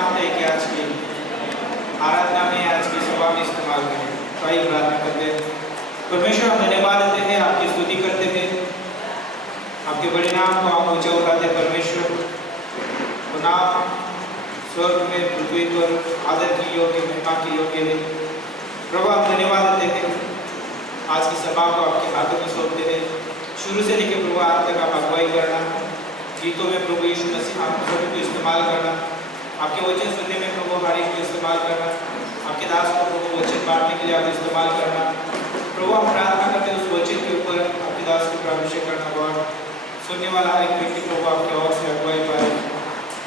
मांगते हैं कि आज की आराधना में, आज की सभा में इस्तेमाल करें। तो आइए प्रार्थना करते हैं। परमेश्वर, हम धन्यवाद देते हैं, आपकी स्तुति करते हैं, आपके बड़े नाम को हम ऊंचा उठाते हैं। परमेश्वर, वो नाम स्वर्ग में पृथ्वी पर आदर की योग्य, महिमा की योग्य है। प्रभु, हम धन्यवाद देते हैं, आज की सभा को आपके हाथों में सौंपते हैं। शुरू से लेकर प्रभु आज तक आप अगुवाई करना, गीतों में प्रभु यीशु मसीह आप सभी को इस्तेमाल करना, आपके वचन सुनने में प्रभु हर एक को इस्तेमाल करना, आपके दास को प्रभु वचन बांटने के लिए आप इस्तेमाल करना। प्रभु, हम प्रार्थना करते हैं उस वचन के ऊपर आपके दास को अभिषेक करना, और सुनने वाला हर एक व्यक्ति प्रभु आपके ओर से अगुवाई पाए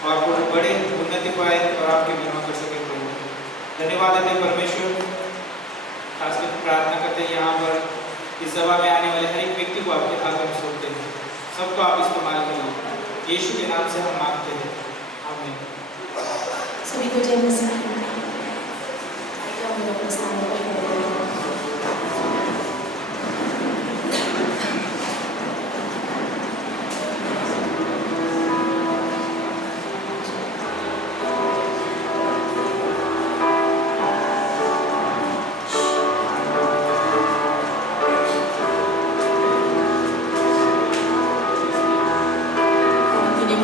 और प्रभु बड़े उन्नति पाए और आपकी महिमा कर सके। प्रभु धन्यवाद देते हैं परमेश्वर। खासकर प्रार्थना करते हैं यहाँ पर इस सभा में आने वाले हर एक व्यक्ति को आपके हाथों में सौंपते हैं, सबको आप इस्तेमाल करिए। यीशु के नाम से हम मांगते हैं, आमीन। सभी को जय मसीह। हम लोग स्थान पर खड़े हैं। मुझे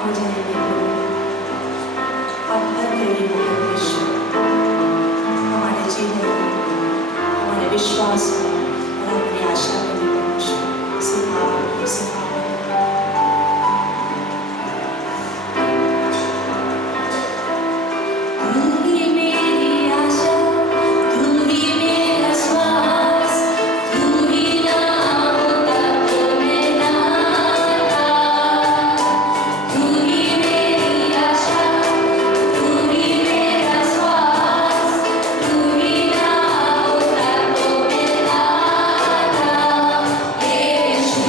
आ जाएंगे प्रभु। आप हर गरीब को परमेश्वर हमारे जीवन में, हमारे विश्वास में और हमारी आशा में भी परमेश्वर सिखाओ। तू ही मेरी आशा, तू ही मेरा श्वास, तू ही ना होता तो मैं ना था। तू ही मेरी आशा, तू ही मेरा श्वास, तू ही ना होता तो मैं ना था। यीशु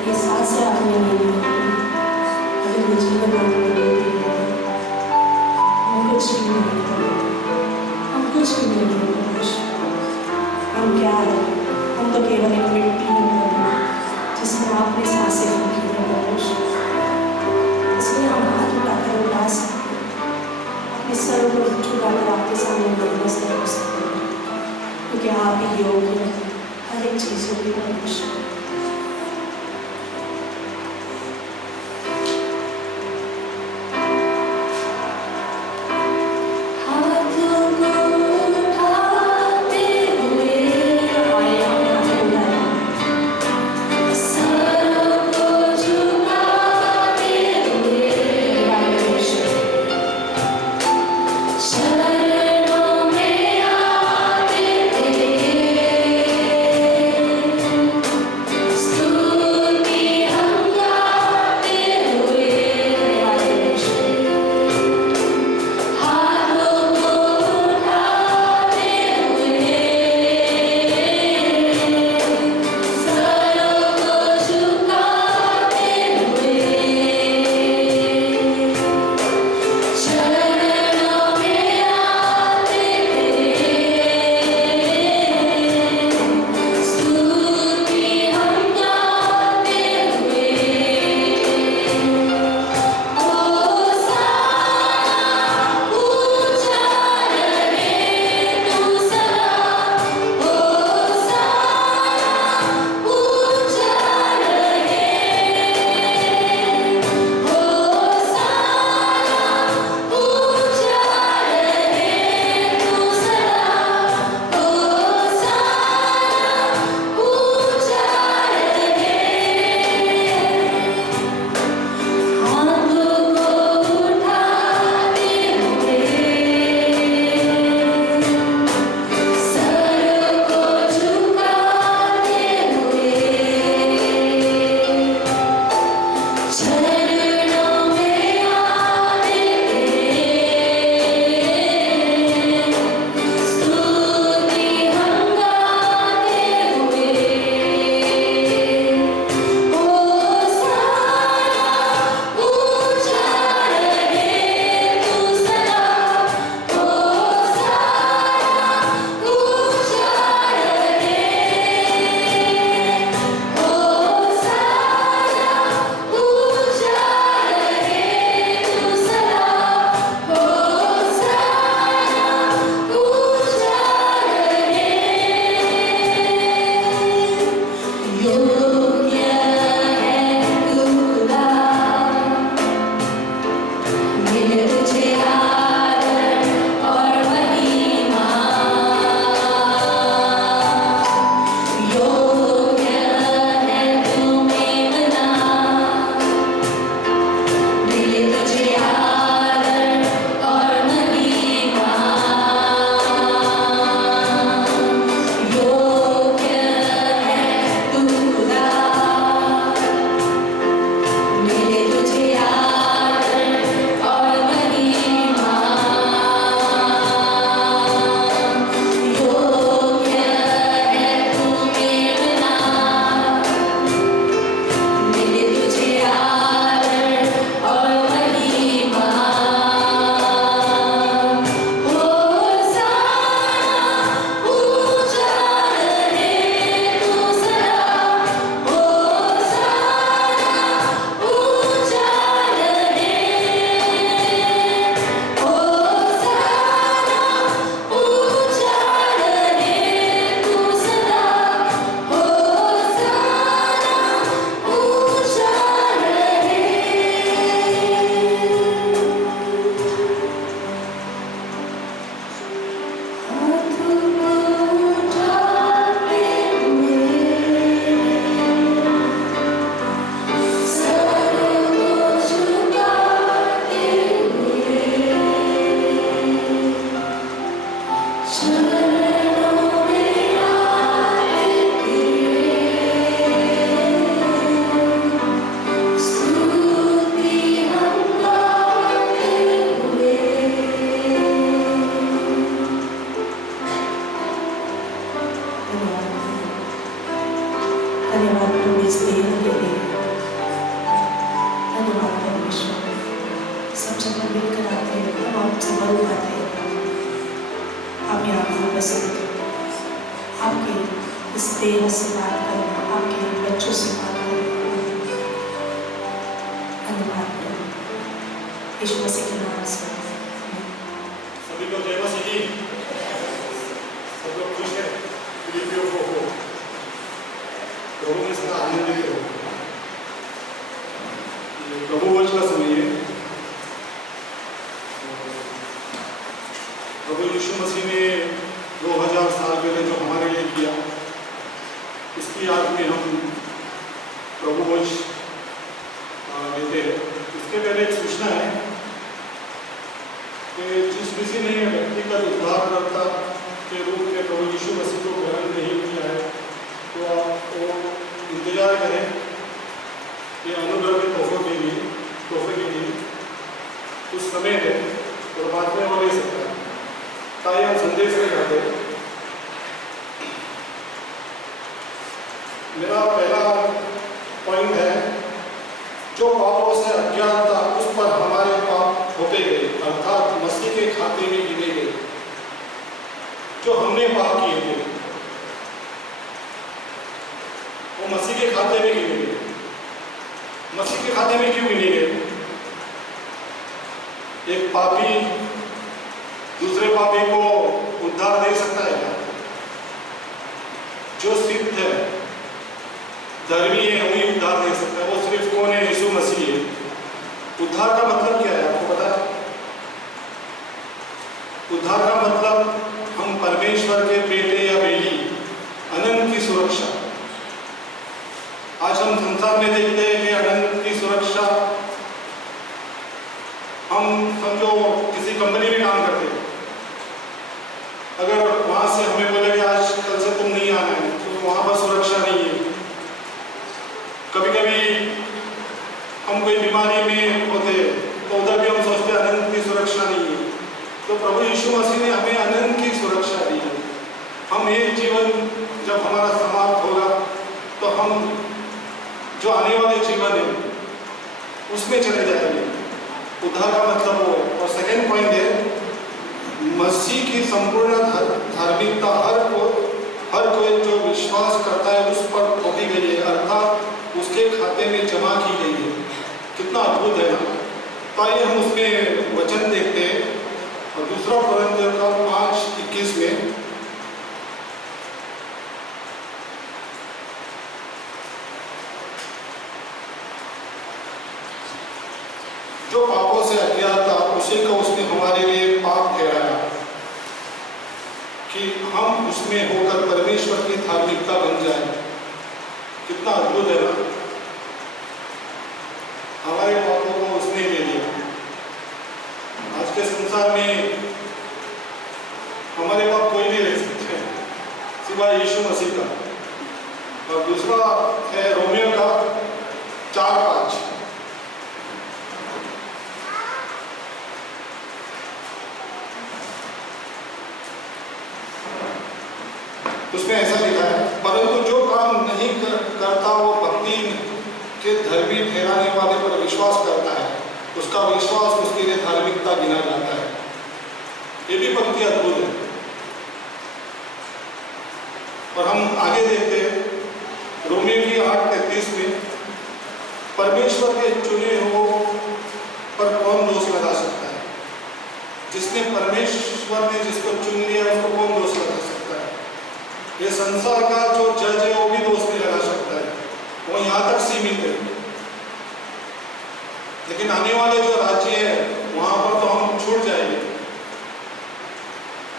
ये सांसें आपने ले ली, अगर ये जीवन आपने ले लिया, हम कुछ भी नहीं करें, हम कुछ भी नहीं करें। हम क्या है? हम तो केवल एक मिट्टी हैं जिसमें आपने सांसें फूंकी हैं परमेश्वर। इसलिए हम हाथ उठाकर उठा सकते हैं, अपने सर को झुकाकर आपके सामने नतमस्तक हो सकते हैं, क्योंकि आप ही योग्य हैं हर एक चीज़ों के परमेश्वर। धन्यवाद प्रभु इस देह के लिए। धन्यवाद परमेश्वर। सब जब हम मिलकर आते हैं हम आपसे बल पाते हैं। आप यहाँ पर उपस्थित आपके इस देह से बात करना, आपके बच्चों से बात करना। धन्यवाद प्रभु यीशु मसीह के नाम से। सभी को जय मसीह की। सब लोग खुश हैं। फिलिपियों को प्रभु में सदा आनंदित हो। प्रभु वचन का समय है। प्रभु यीशु मसीह ने 2000 साल पहले जो हमारे लिए किया, उसकी याद में हम प्रभु वचन लेते हैं। इसके पहले एक सूचना है कि जिस किसी ने व्यक्तिगत उद्धारकर्ता के रूप में प्रभु यीशु मसीह को ग्रहण नहीं किया है, तो आप इंतजार करें कि अनुग्रह के तोहफे के लिए कुछ समय है और बाद में हो नहीं सकता है। ताकि हम संदेश में जाते हैं। मेरा पहला पॉइंट है, जो पापों से अज्ञात था उस पर हमारे पाप होते गए, अर्थात मसीह के खाते में गिने गए। जो हमने पाप किए थे वो मसीह के खाते में गिने गए। मसीह के खाते में क्यों गिने गए? एक पापी दूसरे पापी को उद्धार दे सकता है क्या? जो सिद्ध है, धर्मी है, वही उद्धार दे सकता है। वो सिर्फ कौन है? यीशु मसीह है। उद्धार का मतलब क्या है आपको पता है? उद्धार का मतलब हम परमेश्वर के बेटे या बेटी, अनंत की सुरक्षा। आज हम संसार में देखते हैं कि अनंत की सुरक्षा, हम समझो किसी कंपनी में काम करते हैं, अगर वहां से हमें बोले कि आज कल से तुम नहीं आना है, तो वहां पर सुरक्षा नहीं है। कभी कभी हम कोई बीमारी में होते तो उधर भी हम सोचते अनंत की सुरक्षा नहीं है। तो प्रभु यीशु मसीह ने हमें अनंत की सुरक्षा दी है। हम एक जीवन जब हमारा समाप्त होगा तो हम जो आने वाले जीवन है उसमें चले जाएंगे। उद्धार का मतलब वो है। और सेकेंड पॉइंट है, मसीह की संपूर्ण धार्मिकता हर कोई जो विश्वास करता है उस पर थोपी गई है, अर्थात उसके खाते में जमा की गई है। कितना अद्भुत है ना। तो आइए हम उसमें वचन देखते हैं। और दूसरा कोरिन्थियों का 5:21 में जो पापों से अज्ञात था उसी को उसने हमारे लिए पाप ठहराया कि हम उसमें होकर परमेश्वर की धार्मिकता बन जाए। कितना अद्भुत है ना। हमारे पापों को उसने ले लिया। आज के संसार में हमारे पाप कोई नहीं ले सकते सिवाय यीशु मसीह का। और दूसरा है रोमियो का 4:5। उसमें ऐसा लिखा है, परंतु जो काम नहीं करता वो भक्ति के धर्मी ठहराने वाले पर विश्वास करता है, उसका विश्वास उसके लिए धार्मिकता गिना जाता है। ये भी पंक्ति अद्भुत है। और हम आगे देखते हैं रोमियो की 8:33 में, परमेश्वर के चुने हुओं पर कौन दोष लगा सकता है? जिसने परमेश्वर ने जिसको चुन लिया उसको कौन दोष लगा सकता है? ये संसार का जो जज है वो भी दोष नहीं लगा सकता है, वो यहाँ तक सीमित है। लेकिन आने वाले जो राज्य है वहां पर तो हम छूट जाएंगे,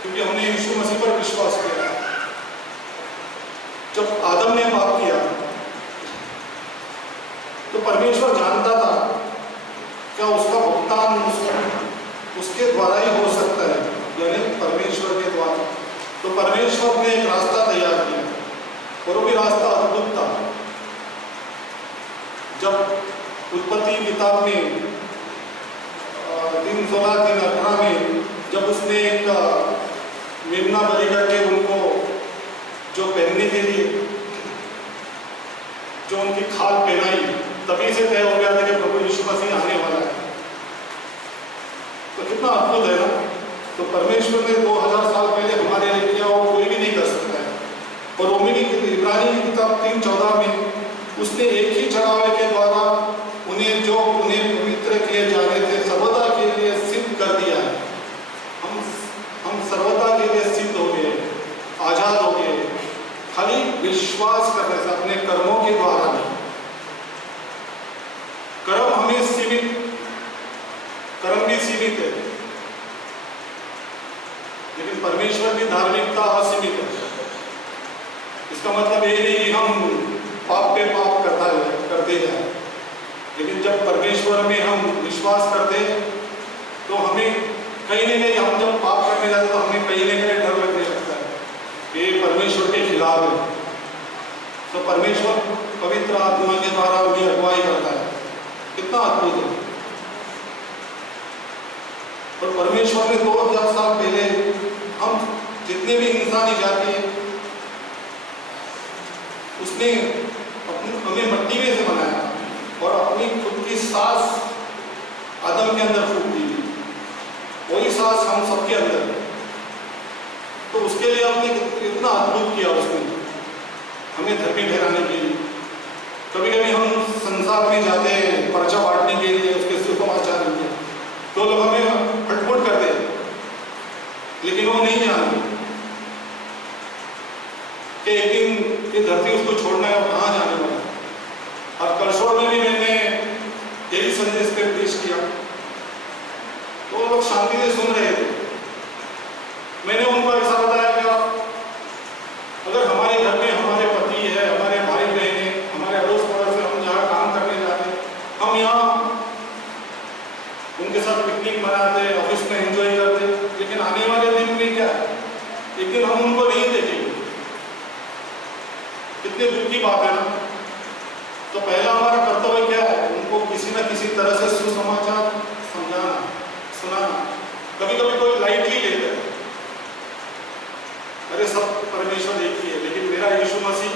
क्योंकि हमने यीशु मसीह पर विश्वास किया। जब आदम ने पाप किया तो परमेश्वर जानता था क्या उसका भुगतान उसके द्वारा ही हो सकता है, यानी परमेश्वर के द्वारा। तो परमेश्वर ने एक रास्ता तैयार किया और वो भी रास्ता अद्भुत था। जब उत्पत्ति किताब में 3:16-3:18 में जब उसने एक मेमना बलि करके उनको जो के लिए जो उनकी खाल पहनाई, तभी से तय हो गया था कि प्रभु यीशु मसीह आने वाला है। तो कितना अद्भुत है ना। तो परमेश्वर ने 2000 साल पहले हमारे लिए किया, वो कोई भी नहीं कर सकता है। और रोमी की इब्रानी की किताब 3:14 में उसने एक ही चढ़ावे के द्वारा उन्हें पवित्र किए जाने थे सर्वदा के लिए सिद्ध कर दिया है। हम सर्वदा के लिए सिद्ध हो गए, आजाद हो गए, खाली विश्वास करने से, अपने कर्मों के द्वारा नहीं। कर्म भी सीमित है, लेकिन परमेश्वर की धार्मिकता असीमित है। इसका मतलब ये नहीं कि हम पाप पे पाप करते जाए, लेकिन जब परमेश्वर में हम विश्वास करते तो हमें कहीं न कहीं, हम जब पाप करने जाते तो हमें कहीं न कहीं डर लगने लगता है, ये परमेश्वर के खिलाफ है। तो परमेश्वर पवित्र आत्मा के द्वारा उनकी अगुवाई करता है। कितना अद्भुत है। और परमेश्वर ने 2000 साल पहले हम जितने भी इंसानी जाति है, उसने हमें मिट्टी में से बनाया और अपनी खुद की सांस आदम के अंदर फूंक दी। वही सांस हम सबके अंदर है। तो उसके लिए हमने इतना अद्भुत किया, उसने हमें धर्मी ठहराने के लिए। कभी कभी हम संसार में जाते हैं पर्चा बांटने के लिए, उसके सुसमाचार के लिए, तो लोग हमें हटपुट कर दे, लेकिन वो नहीं जानते कि एक दिन ये धरती उसको छोड़ना है और कहाँ जाने वाला है। और कलशोर में भी मैंने यही संदेश पे पेश किया, तो वो लोग शांति से सुन रहे थे। मैंने उनको ऐसा बताया कि अगर हमारे घर में हमारे पति है, हमारे भाई बहन है, हमारे अड़ोस पड़ोस से हम जहाँ काम करने जाते हैं, हम यहाँ उनके साथ पिकनिक मनाते, ऑफिस में एंजॉय करते, लेकिन आने वाले दिन में क्या है, एक दिन हम उनको नहीं देखेंगे। कितने दुख की बात है ना। तो पहला हमारा कर्तव्य क्या है, उनको किसी न किसी तरह से सुसमाचार समझाना, सुनाना। कभी कभी कोई लाइटली लेता है, अरे सब परमेश्वर एक ही है, लेकिन मेरा यीशु मसीह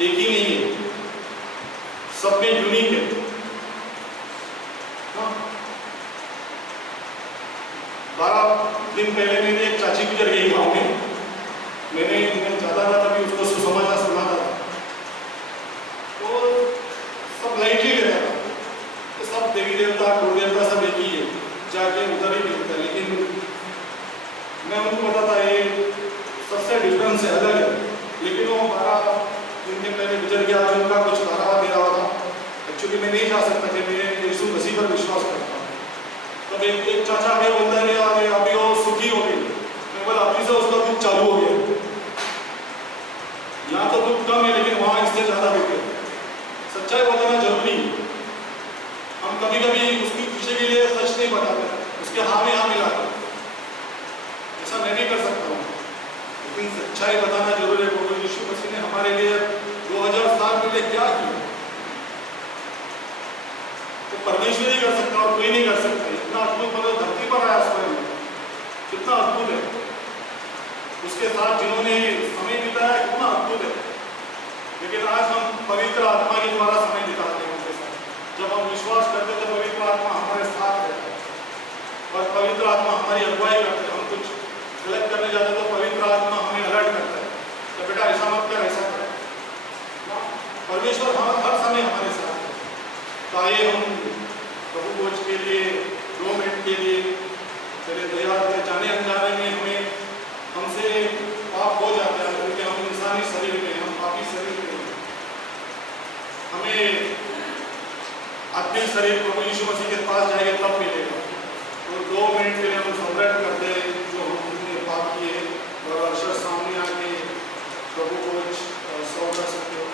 एक ही नहीं है, सब में यूनिक है। 12 दिन पहले मेरी एक चाची गुजर गई गाँव में। मैंने जाता था तभी उसको सुसमाचार सुनाता था, तो सब लाइटली लेता था, तो सब देवी देवता कुल देवता सब एक ही है, जाके उधर ही मिलता है। लेकिन मैं उनको बताता ये सबसे डिफरेंस है, अलग है। लेकिन वो 12 दिन के पहले गुजर गया, आज उनका कुछ धारा दे रहा था। एक्चुअली मैं नहीं जा सकता कि मैं यीशु मसीह पर विश्वास करता हूँ। तब एक चाचा हमें बोलता है कि अभी वो सुखी हो गई। मैं बोला अभी से उसका दुख चालू हो गया। यहाँ तो दुख कम है, लेकिन वहाँ इससे ज्यादा दुख है। सच्चाई बताना जरूरी है। हम कभी कभी उसकी खुशी के लिए सच नहीं बताते, उसके हाँ में हाँ मिलाते। ऐसा मैं भी कर सकता हूँ, लेकिन सच्चाई बताना जरूरी है। प्रभु यीशु मसीह ने हमारे लिए 2000 साल पहले क्या किया, तो परमेश्वर ही कर सकता और कोई नहीं कर सकता। इतना अद्भुत मतलब धरती पर आया स्वयं, कितना अद्भुत है। उसके साथ जिन्होंने समय बिताया, कितना अद्भुत है। लेकिन आज हम पवित्र आत्मा के द्वारा समय बिताते हैं उनके साथ। जब हम विश्वास करते हैं तो पवित्र आत्मा हमारे साथ रहता है और पवित्र आत्मा हमारी अगुवाई करते हैं। हम कुछ गलत करने जाते तो पवित्र आत्मा हमें अलर्ट करता है, तो बेटा ऐसा मत कर, ऐसा कर। परमेश्वर हर समय हमारे साथ है। तो आइए हम प्रभु भोज के लिए 2 मिनट के लिए चले तैयार थे। जाने अनजाने में हमें हमसे पाप हो जाता है, क्योंकि हम इंसानी शरीर में, हम पापी शरीर में, हमें आत्मिक शरीर प्रभु यीशु मसीह के पास जाएंगे तब मिलेगा। तो 2 मिनट के लिए हम सम्राट करते हैं जो हमने पाप किए, और अवसर सामने आके प्रभु को सौंप कर सकते हो।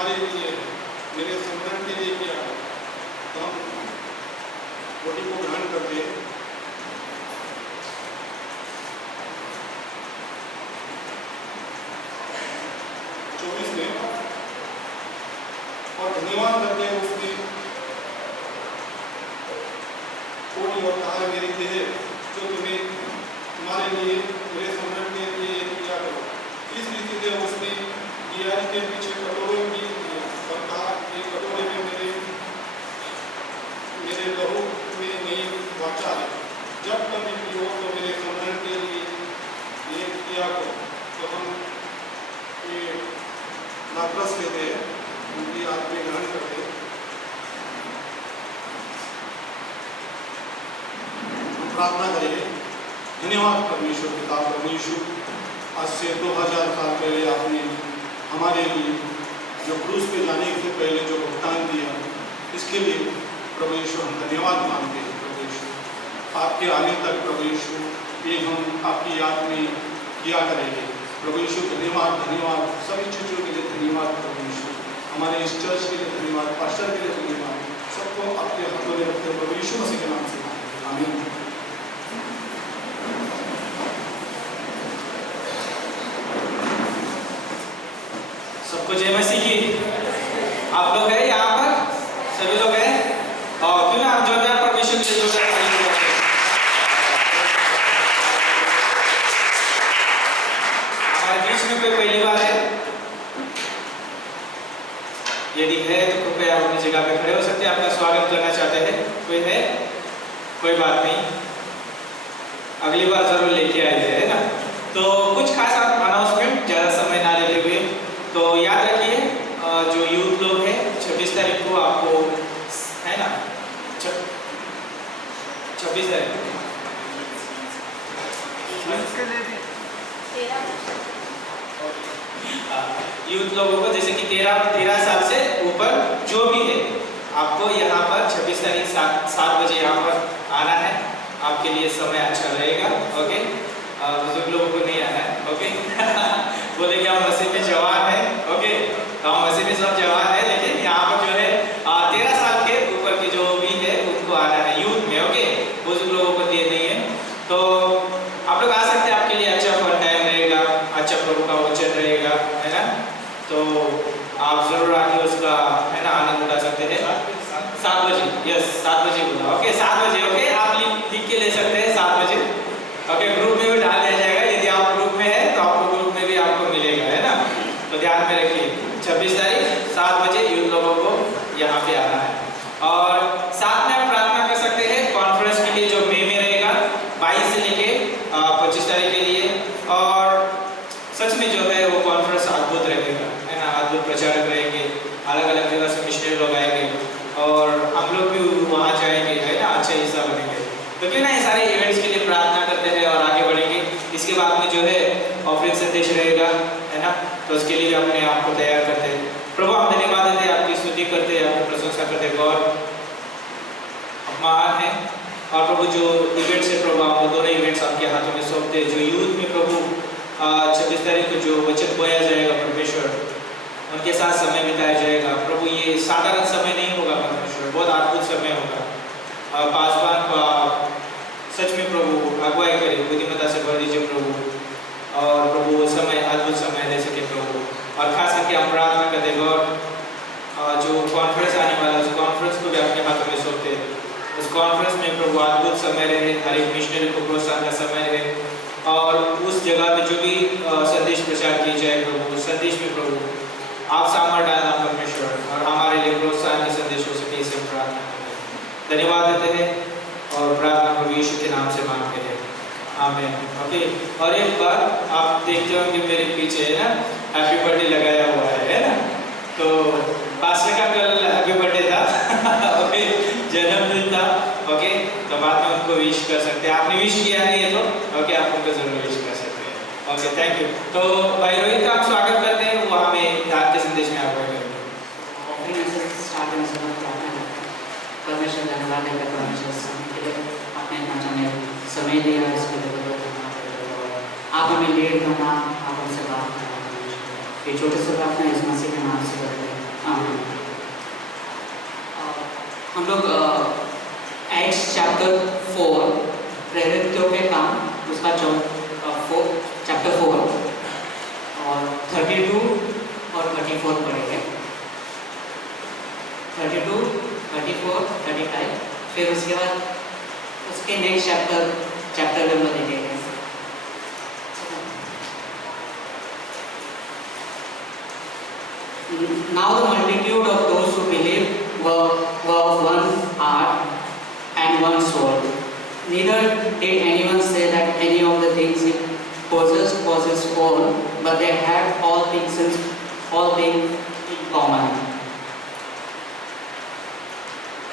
हमारे लिए मेरे संगठन के लिए किया है, तो हम रोटी को ग्रहण करते हैं। और धन्यवाद करते हैं उसने कोई और कहा मेरी देह जो तुम्हें तुम्हारे लिए मेरे संगठन के लिए किया करो। इस रीति से उसने गियारी के पीछे कटोरे की और कहा कि कटोरे में मेरे लहू में नई वाचा है, जब कभी पियो तो मेरे संगठन के लिए ये किया करो। तो हम ये नागरस लेते हैं, उनकी आत्मा ग्रहण करते हैं। हम प्रार्थना करेंगे। धन्यवाद परमेश्वर पिता, परमेश्वर आज से 2000 साल पहले आपने हमारे लिए जो क्रूस पे जाने से पहले जो भुगतान दिया, इसके लिए परमेश्वर हम धन्यवाद मानते हैं। परमेश्वर आपके आने तक परमेश्वर ये हम आपकी याद में किया करेंगे। परमेश्वर धन्यवाद, धन्यवाद सभी चीज़ों के लिए धन्यवाद। परमेश्वर हमारे इस चर्च के लिए धन्यवाद, पास्टर के लिए धन्यवाद। सबको आपके हाथों में रखते हैं परमेश्वर मसीह के नाम से, आमीन। सबको जय मसीह की। आप लोग हैं यहाँ पर, सभी लोग हैं, और क्यों ना आप जोरदार परमेश्वर के लिए जोरदार ताली बजाते हैं। हमारे बीच में कोई पहली बार है? यदि है तो कृपया आप अपनी जगह पे खड़े हो सकते हैं, आपका स्वागत करना चाहते हैं। कोई है? कोई बात नहीं, अगली बार जरूर लेके आइए, है ना। तो कुछ खास अनाउंसमेंट, ज़्यादा समय ना लेते हुए, तो याद रखिए जो यूथ लोग हैं 26 तारीख को आपको, है ना, 26 तारीख यूथ लोगों को, जैसे कि 13 साल से ऊपर जो भी है, आपको यहाँ पर 26 तारीख 7 बजे यहाँ पर आना है। आपके लिए समय अच्छा रहेगा, ओके। बुजुर्ग लोगों को नहीं आना है, ओके। बोले कि हम मसीह में जवान है, ओके, तो हम मसीह में सब जवान है, लेकिन यहाँ पर जो है 13 साल के ऊपर के जो भी है उनको आना है यूथ में, ओके। बुजुर्ग लोगों को दिए नहीं है, तो आप लोग आ सकते हैं। आपके लिए अच्छा फन टाइम रहेगा, अच्छा प्रभु का वचन रहेगा, है ना। तो आप जरूर आके उसका, है ना, आनंद उठा सकते हैं। 7 बजे, यस 7 बजे बोला, ओके 7 बजे, ओके। आप लिख के ले सकते हैं 7 बजे, ओके। ग्रुप में भी डाल दिया जाएगा, यदि आप ग्रुप में है तो आपको ग्रुप में भी आपको मिलेगा, है ना। तो ध्यान में रखिए 26 तारीख 7 बजे यूथ लोगों को यहाँ पे आना है। और साथ में आप प्रार्थना कर सकते हैं कॉन्फ्रेंस के लिए जो मई में रहेगा 22 से लेके 25 तारीख के लिए। और सच में जो है वो कॉन्फ्रेंस अद्भुत रहेगा, है ना। अद्भुत प्रचारक रहेंगे, अलग अलग जगह से मिशनरी लोग आएंगे और हम लोग भी वहाँ जाएंगे, है ना, अच्छा हिस्सा बनेंगे। तो क्यों ना ये सारे इवेंट्स के लिए प्रार्थना करते हैं और आगे बढ़ेंगे। इसके बाद में जो है ऑफरिंग संदेश रहेगा, है ना, तो उसके लिए अपने आप को तैयार करते हैं। प्रभु हम धन्यवाद देते हैं, आपकी स्तुति करते हैं, आपकी प्रशंसा करते हैं। गॉड महान है। और प्रभु जो इवेंट्स है प्रभु, हम दोनों इवेंट्स आपके हाथों में सौंपते हैं। जो यूथ में प्रभु 26 तारीख को जो वचन बोया जाएगा परमेश्वर, उनके साथ समय बिताया जाएगा प्रभु। ये साधारण समय नहीं होगा परमेश्वर, बहुत अद्भुत समय होगा। पासवान को सच में प्रभु अगुवाई करे, बुद्धिमत्ता से भर दीजिए प्रभु। और प्रभु वो समय अद्भुत समय दे सके प्रभु। और खास करके हम प्रार्थना करते हैं गॉड, जो कॉन्फ्रेंस आने वाला है उस कॉन्फ्रेंस को भी अपने हाथों में सौंपते हैं। उस कॉन्फ्रेंस में प्रभु अद्भुत समय रहे, हर एक मिशनरी को प्रोत्साहन का समय रहे। और उस जगह पे जो भी संदेश प्रचार किए जाए प्रभु, उस संदेश में प्रभु आप सामर डालना परमेश्वर, और हमारे लिए प्रोत्साहन के संदेश हो सके, इसे प्रार्थना करते हैं। धन्यवाद देते हैं और प्रार्थना प्रभु यीशु के नाम से मांगते हैं, आमीन, ओके। और एक बार आप देखते हो कि मेरे पीछे है ना हैप्पी बर्थडे लगाया हुआ है ना। तो पास्टर का कल हैप्पी बर्थडे था ओके, जन्मदिन था, ओके। तो बाद में उनको विश कर सकते हैं। आपने विश किया नहीं है तो ओके, आप उनको जरूर विश कर सकते हैं, ओके, थैंक यू। तो भाई रोहित का आप स्वागत करते हैं, वो हमें रात के संदेश में आपको करेंगे। परमेश्वर धन्यवाद है, परमेश्वर आपने इतना समय दिया, इसके लिए आप हमें लेट करना, आप हमसे बात करना, ये छोटे से प्रार्थना इस मसीह के नाम से करते हैं, चैप्टर 4 प्रेरितों के काम, उसका चैप्टर 4 और 32 और 34 पढ़ेंगे। 32, 34, 35, फिर उसके बाद उसके नेक्स्ट चैप्टर नंबर देखेंगे। Now the multitude of those who believed were of one heart and one soul. Neither did anyone say that any of the things he possessed was his own, but they had all things in common.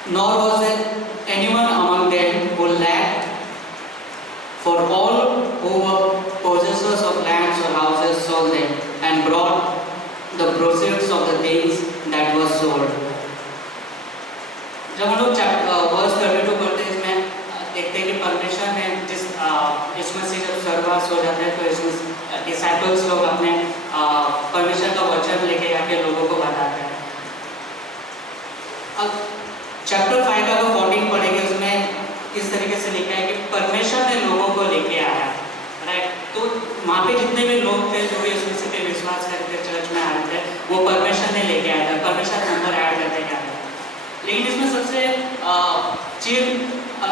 Nor was there anyone among them who lacked, for all who were possessors of lands or houses sold them and brought the proceeds of the things that were sold. जब हम लोग verse 32 पढ़ते हैं, इसमें देखते हैं कि परमेश्वर ने इसमें से जब स्वर्गवास हो जाता है तो इसमें डिसाइपल्स लोग अपने परमेश्वर का वचन लेके आके लोगों को बताते हैं। अब चैप्टर 5 का 14 पढ़ेंगे, उसमें इस तरीके से लिखा है कि परमेश्वर ने लोगों को लेके आया, राइट। तो वहाँ पे जितने भी लोग थे जो भी यीशु पे विश्वास करते चर्च में आए थे, वो परमेश्वर ने लेके आया था, परमेश्वर नंबर ऐड करते क्या था। लेकिन इसमें सबसे चीज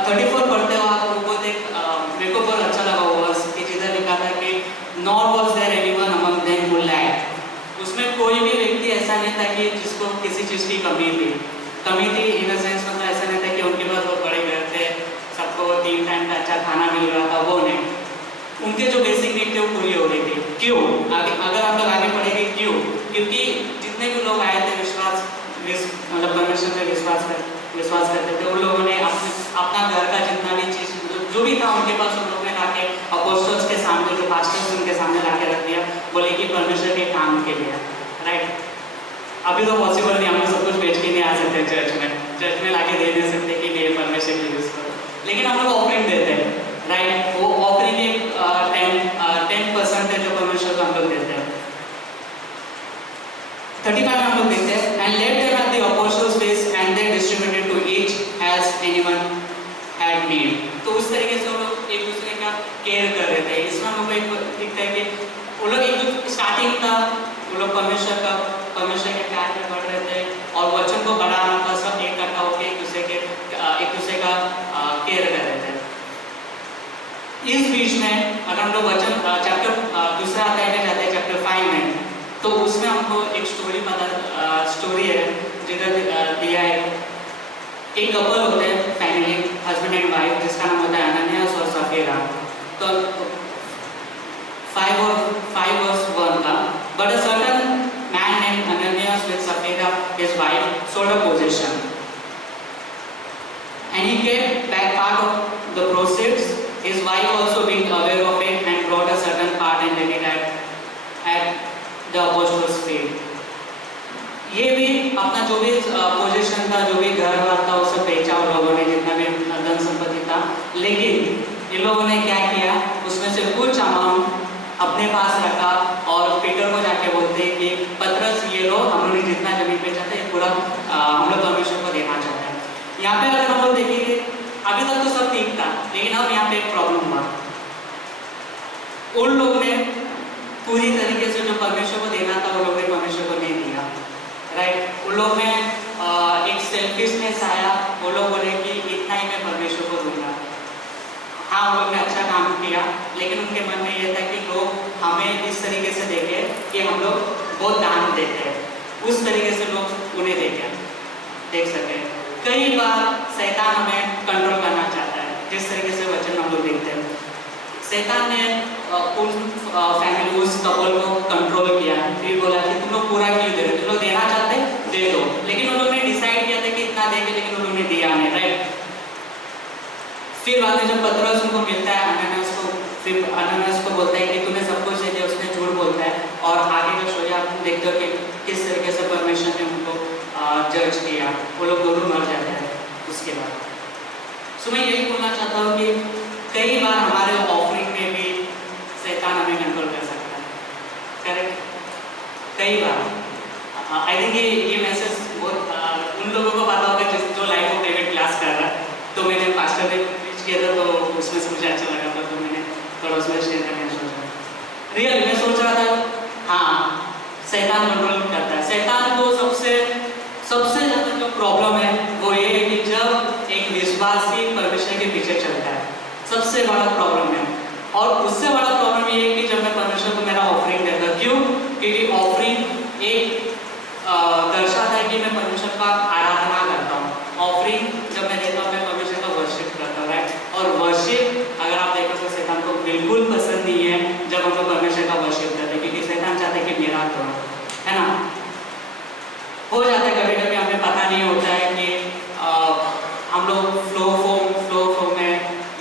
34 पढ़ते हो आप लोगों को मेरे को बहुत अच्छा लगा हुआ कि जिधर लिखा था कि nor was there anyone among them who lacked. उसमें कोई भी व्यक्ति ऐसा नहीं था कि जिसको किसी चीज़ की कमी थी इन द सेंस, मतलब ऐसा नहीं था कि उनके पास बहुत बड़े घर थे, सबको 3 टाइम का अच्छा खाना मिल रहा था, वो नहीं। उनके जो बेसिक नीड थे वो पूरी हो गई थी। क्यों? अगर हम लोग आगे पढ़ेंगे क्यों, क्योंकि जितने भी लोग आए थे मतलब परमेश्वर पे विश्वास करते थे, उन लोगों ने अपना घर का जितना भी चीज़ जो भी था उनके पास, उन लोगों ने लाके अपोस्टल्स के सामने, जो पास्टर्स उनके सामने लाके रख दिया, बोले कि परमेश्वर के काम के लिए, राइट। अभी तो पॉसिबल नहीं, हम लोग सब कुछ बेच के नहीं आ सकते चर्च में लाके दे नहीं सकते कि ये परमेश्वर के यूज़ करो, लेकिन हम लोग ऑफरिंग देते हैं, राइट। वो ऑफरिंग एक 10% है जो परमेश्वर को हम लोग देते हैं। 35 हम लोग देते हैं, and let them at the apostles' feast and they distributed to each as anyone had need। तो उस तरीके से वो लोग एक दूसरे का केयर कर रहे थे। इसमें हम लोग एक दिखता है कि वो लोग एक दूसरे स्टार्टिंग था, वो लोग परमेश्वर के प्यार में बढ़ रहे थे और वचन को बढ़ाना था, सब इकट्ठा होकर एक दूसरे का केयर कर रहे थे। इस बीच में अगर हम लोग वचन चैप्टर दूसरा अध्याय में जाते हैं, चैप्टर 5 में, तो उसमें हमको एक स्टोरी है जिधर दिया है। एक कपल होते हैं, फैमिली, हस्बैंड एंड वाइफ, जिसका नाम होता है अनन्यास और सफीरा। तो 5 verse 1 का, but a certain man named Ananias with Sapphira, his wife, sold a possession, and he kept back part of the proceeds. His wife also being aware of it and brought a certain part and laid it at the apostles' feet। ये भी अपना जो भी position था, जो भी घर वार था, वो सब बेचा उन लोगों ने, जितना भी धन संपत्ति था। लेकिन इन लोगों ने क्या किया, उसमें से कुछ अमाउंट अपने पास रखा और पीटर को जाके बोलते हैं कि पतरस ये लो, हम लोगों ने जितना जमीन बेचा था ये पूरा हम लोग परमेश्वर को देना चाहते हैं। यहाँ पे अगर हम लोग देखेंगे, अभी तक तो सब ठीक था, लेकिन अब यहाँ पे एक प्रॉब्लम हुआ। उन लोगों ने पूरी तरीके से जो परमेश्वर को देना था, वो लोग ने परमेश्वर को नहीं दिया, राइट। उन लोग में एक सेल्फिशनेस आया, वो लोग बोले कि इतना ही मैं परमेश्वर को दूंगा। हाँ, उन लोग ने अच्छा काम किया, लेकिन उनके मन में ये था कि लोग हमें इस तरीके से देखें कि हम लोग बहुत दान देते हैं, उस तरीके से लोग उन्हें देख सकें। कई बार शैतान हमें कंट्रोल करना चाहता है, जिस तरीके से वचन हम लोग देखते हैं। शैतान ने उस फैमिली, उस कपल को कंट्रोल किया, फिर बोला कि तुम लोग पूरा क्यों दे रहे हो, तुम लोग देना चाहते दे दो। लेकिन उन लोगों ने डिसाइड किया था कि इतना देंगे, लेकिन उन लोगों ने दिया नहीं, राइट। फिर बाद में जब पतरस उनको मिलता है, अनन्यास को बोलता है कि तूने सब कुछ दे दिया, उसने झूठ बोलता है। और आगे जो स्टोरी आप देखते हो कि किस तरीके से परमेश्वर ने उनको जज किया, वो लोग दोनों मर जाते हैं उसके बाद। सो मैं यही बोलना चाहता हूँ कि कई बार हमारे ऑफरिंग में भी शैतान हमें कंट्रोल कर सकता है, करेक्ट। कई बार आई थिंक ये मैसेज बहुत उन लोगों को पता होगा जो लाइफ ऑफ डेविड क्लास कर रहा है। तो मैंने पास्टर ने कि मैं परमेश्वर का आराधना करता हूँ। ऑफरिंग जब मैं देता हूँ मैं परमेश्वर का वर्शिप करता हूँ, राइट। और वर्शिप अगर आप देखो तो शैतान को बिल्कुल पसंद नहीं है जब हम लोग परमेश्वर का वर्शिप करते हैं, क्योंकि शैतान चाहते हैं कि मेरा करो, है ना। हो जाता है कभी कभी हमें पता नहीं होता है कि हम लोग फ्लो फॉर्म में,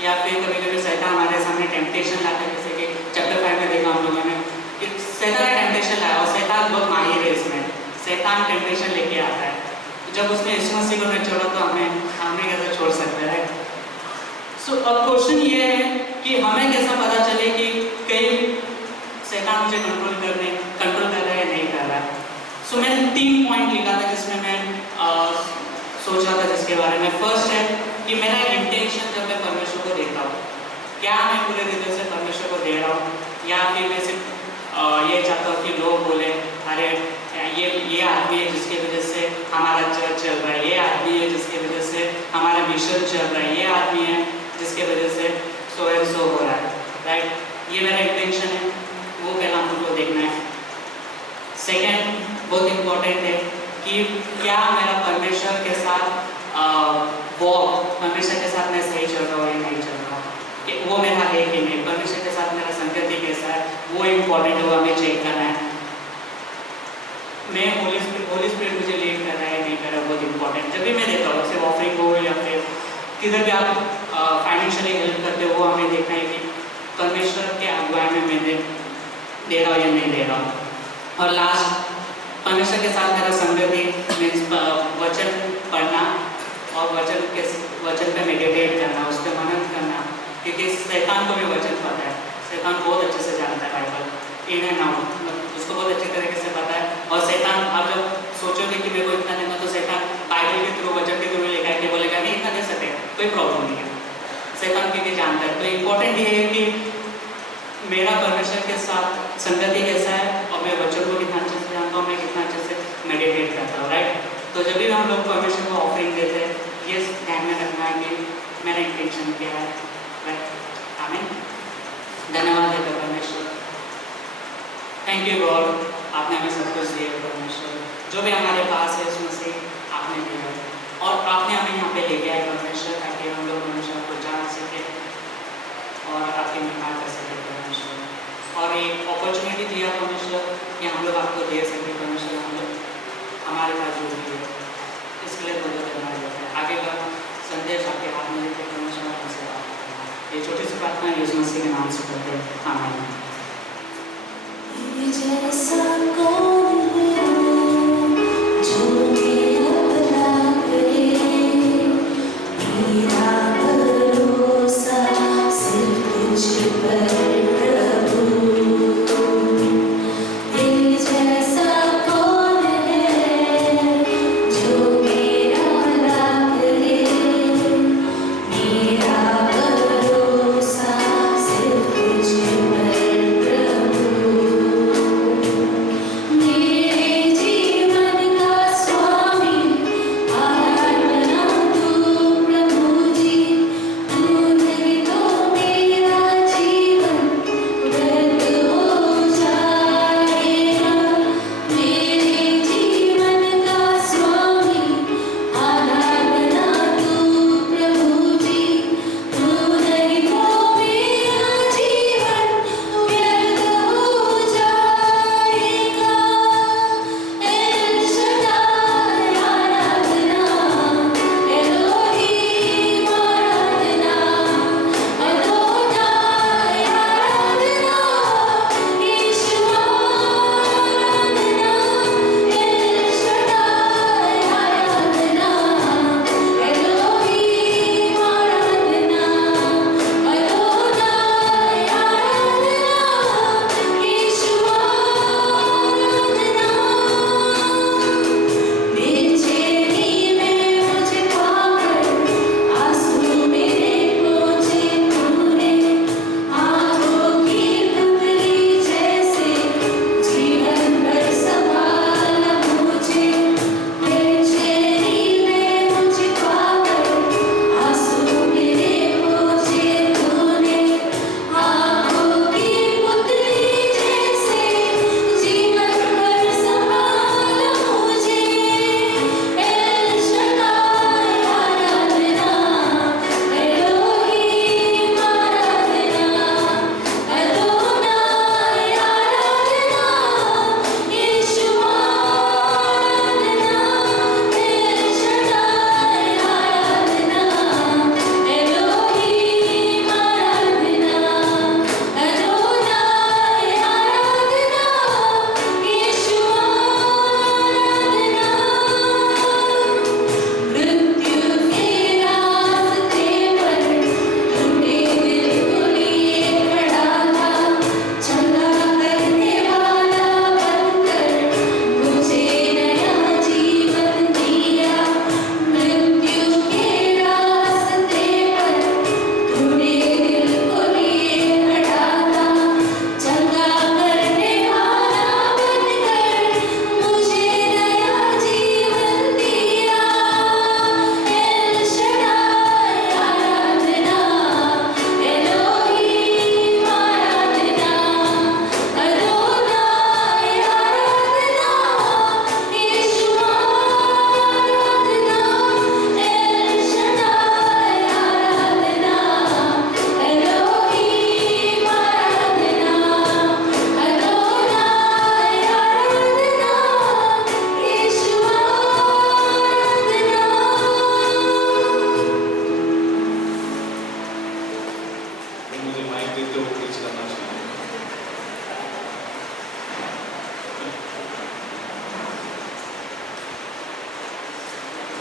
या फिर कभी कभी शैतान हमारे सामने टेम्पटेशन लाता है, जैसे कि चैप्टर 5 में देखा हम लोगों ने कि शैतान ने टेम्पटेशन लाया और शैतान बहुत माहिर है इसमें। शैतान टेम्पटेशन लेके आता है, जब उसने यीशु मसीह को नहीं छोड़ा तो हमें कैसे छोड़ सकते हैं। सो अब क्वेश्चन ये है कि हमें कैसा पता चले कि कहीं शैतान मुझे कंट्रोल कर रहा है या नहीं कर रहा है। सो मैंने 3 पॉइंट लिखा था जिसमें मैं सोच रहा था जिसके बारे में। फर्स्ट है कि मेरा इंटेंशन जब मैं परमेश्वर को देता हूँ, क्या मैं पूरे दिल से परमेश्वर को दे रहा हूँ, या फिर मैं सिर्फ ये चाहता हूँ कि लोग बोले अरे ये आदमी है जिसकी वजह से हमारा चर्च चल रहा है, ये आदमी है जिसकी वजह से हमारा मिशन चल रहा है, ये आदमी है जिसके वजह से सो एंड सो हो रहा है, राइट। ये मेरा इंटेंशन है, वो पहला हमको देखना है। सेकेंड बहुत इम्पोर्टेंट है कि क्या मेरा परमेश्वर के साथ परमेश्वर के साथ मैं सही चल रहा हूँ या नहीं चल रहा हूँ, वो मेरा है कि नहीं, परमेश्वर के साथ मेरा संगति कैसा है, वो इम्पोर्टेंट है, वो हमें चेक करना है। मैं होली स्पिरिट मुझे लीड कर रहा है नहीं कर रहा है, बहुत इम्पोर्टेंट। जब भी मैं देता हूँ सिर्फ ऑफरिंग हो या फिर किधर भी आप फाइनेंशियली हेल्प करते हो, वो हमें देखना है कि परमेश्वर के अगुवाई में मैं दे रहा हूँ या नहीं दे रहा हूँ। और लास्ट, परमेश्वर के साथ मेरा संगति मीन्स वचन पढ़ना और वचन पे मेडिटेट करना, उस पर मनन करना, क्योंकि शैतान को भी वचन पता है, शैतान बहुत अच्छे से जानता है बाइबल इन एंड आउट, उसको बहुत अच्छी तरीके से पता है। और शैतान, आप जब सोचोगे कि मेरे को इतना देना, तो शैतान बाइबल के थ्रू, वचन के थ्रू लेकर के बोलेगा नहीं इतना दे सकते, कोई प्रॉब्लम नहीं है, शैतान क्योंकि जानता है। तो इम्पोर्टेंट ये है कि मेरा परमेश्वर के साथ संगति कैसा है और मैं वचन को कितना अच्छे से जानता हूँ, मैं कितना अच्छे से मेडिटेट करता हूँ, राइट। तो जब भी हम लोग परमेश्वर को ऑफरिंग देते हैं, ये ध्यान में रखना है कि मेरा इंटेंशन क्या है, राइट। आमीन। धन्यवाद देते परमेश्वर, थैंक यू गॉड, आपने हमें सब कुछ दिया परमेश्वर, जो भी हमारे पास है उसमें से आपने दिया और आपने हमें यहाँ पे लेके आए परमेश्वर, ताकि हम लोग परमेश्वर को जान सके और आपकी महिमा कर सके परमेश्वर। और एक अपॉर्चुनिटी दिया परमेश्वर कि हम लोग आपको दे सके परमेश्वर, हम लोग हमारे पास जो भी है, इसके लिए बहुत धन्यवाद देते हैं। आगे का संदेश आपके हाथ में लेते परमेश्वर हमसे बात करना। ये छोटी सी प्रार्थना यीशु मसीह के नाम से करते हैं, आमीन। जैसा कौन है जो मेरा भला करे, मेरा भरोसा सिर्फ तुझ पर प्रभु। तेरे जैसा कौन है जो मेरा भला करे, मेरा भरोसा सिर्फ तुझ पर प्रभु।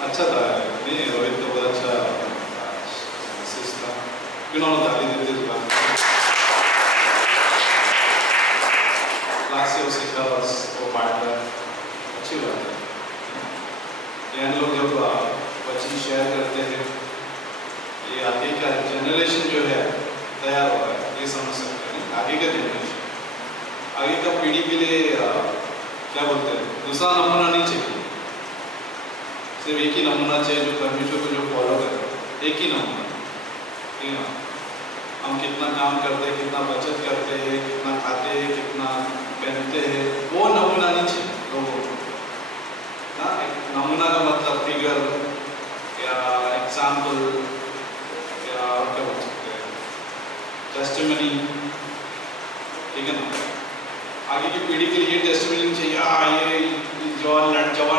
अच्छा था नहीं, रोहित तो बहुत अच्छा मैसेज था, क्यों ना ताली देते इस बात क्लास से वो सीखा बस वो पार्टनर अच्छी बात है। ये हम लोग जब बच्चे शेयर करते हैं, ये आगे का जनरेशन जो है तैयार हो रहा है, ये समझ सकते हैं। आगे का जनरेशन, आगे का पीढ़ी के लिए क्या बोलते हैं, दूसरा नमूना नहीं चाहिए, सिर्फ एक ही नमूना चाहिए जो परमेश्वर को जो फॉलो करे, एक ही नमूना। ठीक है, हम कितना काम करते हैं, कितना बचत करते हैं, कितना खाते हैं, कितना पहनते हैं, वो नमूना नहीं चाहिए लोगों को। ना एक नमूना का मतलब फिगर या एग्जाम्पल या क्या बोल सकते हैं, टेस्टिमनी। ठीक है ना, आगे की पीढ़ी के लिए टेस्टिमनी चाहिए। ये जवान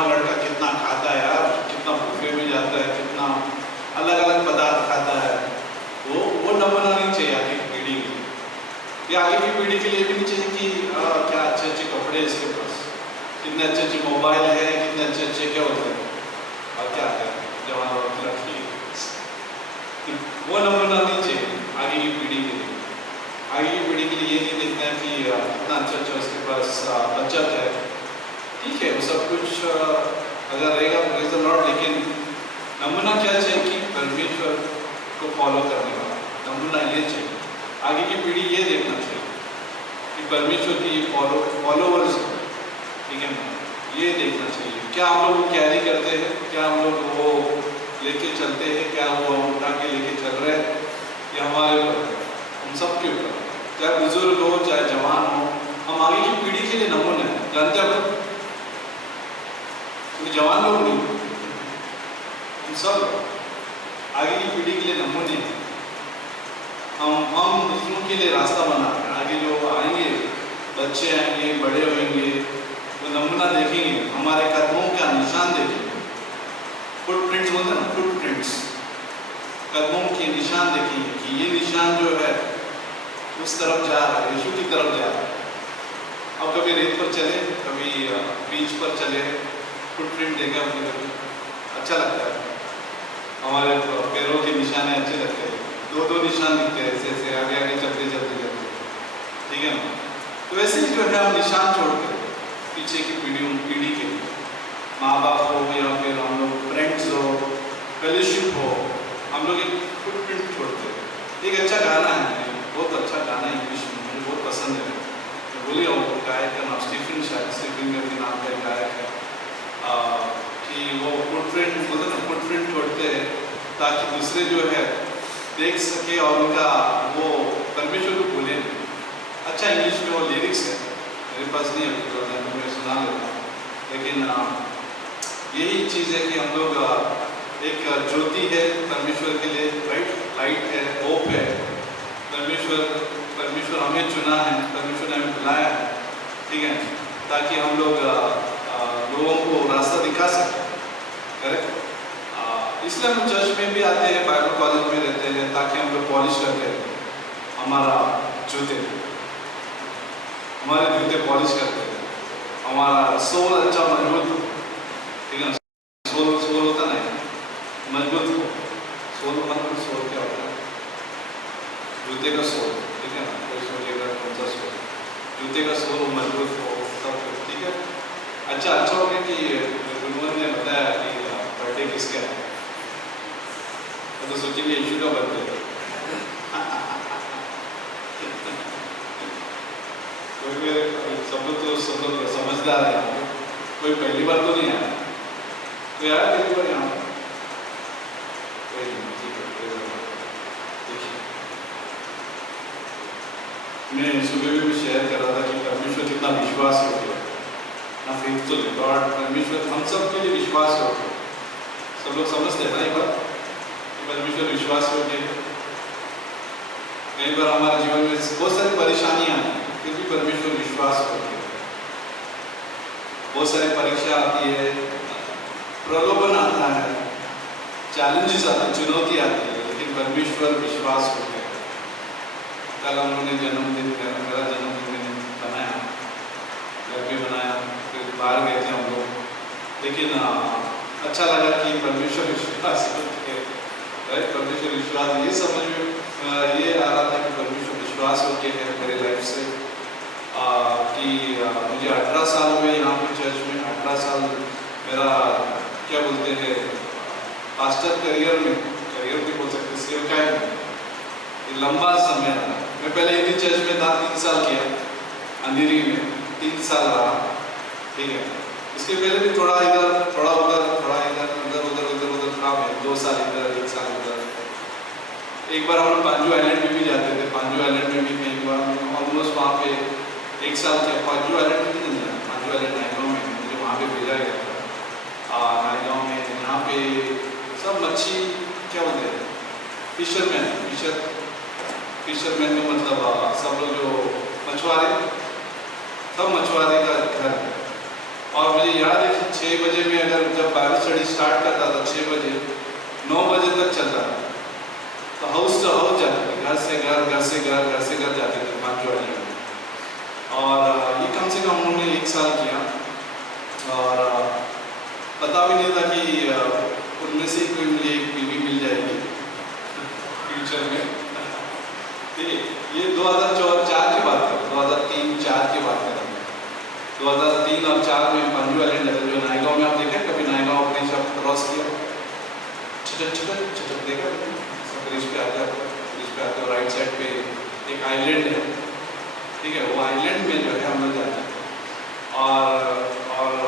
लड़का कितना खाता है यार, कितना बुफे में जाता है, कितना अलग अलग पदार्थ खाता है, वो नमूना नहीं चाहिए आगे की पीढ़ी के लिए। ये आगे की पीढ़ी के लिए भी नहीं चाहिए कि क्या अच्छे अच्छे कपड़े इसके पास, कितने अच्छे अच्छे मोबाइल है, कितने अच्छे अच्छे क्या होते हैं और क्या है जवान लड़की, वो नमूना नहीं चाहिए आगे की पीढ़ी के लिए। आगे की पीढ़ी के लिए ये नहीं देखना है कि कितना अच्छा अच्छा उसके पास बचत है। ठीक है, वो सब कुछ अगर रहेगा प्रेज़ द लॉर्ड, लेकिन नमूना क्या चाहिए कि परमेश्वर को फॉलो करने वाला नमूना ये चाहिए। आगे की पीढ़ी ये देखना चाहिए कि परमेश्वर की फॉलोवर्स, ठीक है ना, ये देखना चाहिए। क्या हम लोग कैरी करते हैं, क्या हम लोग वो लेके चलते हैं, क्या वो हम उठा के लेके चल रहे हैं, ये हमारे ऊपर, हम सब के ऊपर, चाहे बुजुर्ग हो चाहे जवान हो, हम आगे की पीढ़ी के लिए नमूने हैं। जानते हो तो जवान लोग नहीं, हम सब आगे की पीढ़ी के लिए नमूने हैं। हम दूसरों के लिए रास्ता बना रहे हैं। आगे जो आएंगे, बच्चे आएंगे, बड़े होंगे, वो नमूना देखेंगे, हमारे कदमों का निशान देखेंगे। फुटप्रिंट्स बोलते हैं ना, फुटप्रिंट्स, कदमों के निशान देखेंगे कि ये निशान जो है उस तरफ जा रहा है, यीशु की तरफ जा रहा है। अब कभी रेत पर चले, कभी बीच पर चले, फुटप्रिंट देखें अपने कभी, अच्छा लगता है। हमारे पैरों के निशाने अच्छे लगते हैं, दो दो निशान दिखते हैं ऐसे ऐसे आगे आगे चलते चलते चलते, ठीक है ना। तो वैसे ही जो है हम निशान छोड़ते हैं पीछे की पीढ़ी के, माँ बाप हो या फिर हम लोग फ्रेंड्स हो, फेलोशिप हो, हम लोग एक फुटप्रिंट छोड़ते हैं। एक अच्छा गाना है, बहुत अच्छा गाना है इंग्लिश में, मुझे बहुत पसंद है। मैं बोली हूँ, गायक का नाम स्टीफन, शायद स्टीफन के नाम का एक गायक है, कि वो फुटप्रिंट बोलते ना, फुटप्रिंट छोड़ते हैं ताकि दूसरे जो है देख सके और उनका वो परमेश्वर को बोले। अच्छा इंग्लिश में वो लिरिक्स है, मेरे पास नहीं है तो मैं सुना लेता हूँ, लेकिन यही चीज़ है कि हम लोग एक ज्योति है परमेश्वर के लिए, राइट, लाइट है, होप है। परमेश्वर हमें चुना है, परमेश्वर ने हमें बुलाया है, ठीक है, ताकि हम लोग लोगों को रास्ता दिखा सकें। करेक्ट, इसलिए हम चर्च में भी आते हैं, बाइबल कॉलेज में रहते हैं, ताकि हम लोग पॉलिश करके हमारा जूते पॉलिश करते हैं, हमारा सोल अच्छा मजबूत हो, ठीक है ना। सोल होता नहीं, मजबूत हो। सोल मतलब सोल क्या होता है, जूते का सोल, ठीक है ना। कोई सोचेगा कौन सा सोल, जूते का सोल मजबूत हो, सब कुछ ठीक है। अच्छा हो गया कि गुरुवन ने बताया कि बर्थडे किसका है, तो सोचिए यीशु का बर्थडे। सब लोग समझदार है, कोई पहली बार तो नहीं आया, तो यार पहली बार यहाँ कोई नहीं, ठीक है। देखिए, मैं सुबह भी शेयर कर रहा था कि परमेश्वर कितना विश्वास हो गया ना, फेथफुल गॉड, परमेश्वर हम सब के लिए विश्वास हो गया। सब लोग समझते हैं ना ये बात, परमेश्वर विश्वास हो गया। कई बार हमारे जीवन में बहुत सारी परेशानियां आती हैं, फिर भी परमेश्वर विश्वास हो गया। बहुत सारी परीक्षा आती है, प्रलोभन आता है, चैलेंजेस आते हैं, चुनौती आती है, लेकिन परमेश्वर विश्वास हो गया। कल हम लोगों ने जन्मदिन, मेरा जन्मदिन बनाया, घर भी बनाया, फिर बाहर गए थे हम लोग, लेकिन अच्छा लगा कि परमेश्वर विश्वास होके, राइट, परमेश्वर विश्वास ये समझ में ये आ रहा था कि परमेश्वर विश्वास होके है मेरे लाइफ से कि मुझे 18 साल हुए यहाँ पे चर्च में, 18 साल मेरा क्या बोलते हैं पास्टर करियर में, करियर भी बोल सकते सेवकाई में, ये लंबा समय रहा। मैं पहले हिंदी चर्च में था, 3 साल किया, अंधेरी में 3 साल रहा, ठीक है। इसके पहले भी थोड़ा इधर थोड़ा उधर, थोड़ा इधर उधर काम है, 2 साल इधर 1 साल उधर। एक बार हम लोग पांजू आइलैंड में भी जाते थे, पांजू आइलैंड में भी कई बार ऑलमोस्ट वहाँ पे 1 साल किया। पांजू आइलैंड में नहीं गया, पांजू आइलैंड नायगांव में मुझे वहाँ पे भेजा गया था। नायगांव में यहाँ पे सब मच्छी क्या बोलते हैं फिशरमैन का मतलब सब लोग जो मछुआरे, सब मछुआरे का घर है। और मुझे याद है कि 6 बजे में अगर जब बाइबल स्टडी स्टार्ट करता था 6 बजे 9 बजे तक चलता था, तो हाउस टू हाउस जाते थे, घर से घर जाते थे पांचवाड़ी में। और ये कम से कम उन्होंने 1 साल किया और पता भी नहीं था कि उनमें से कोई मुझे एक बीवी मिल जाएगी फ्यूचर में। ठीक है, ये 2004 की बात है, 2003-04 की बात है। 2003 और 4 में पांजू आइलैंड जो नायगांव में आप देखें, कभी नायगांव ब्रिज आप क्रॉस किया, छटक देखा ब्रिज पे आते हो राइट साइड पे एक आइलैंड है, ठीक है। वो आइलैंड में जो है हम लोग जाते हैं और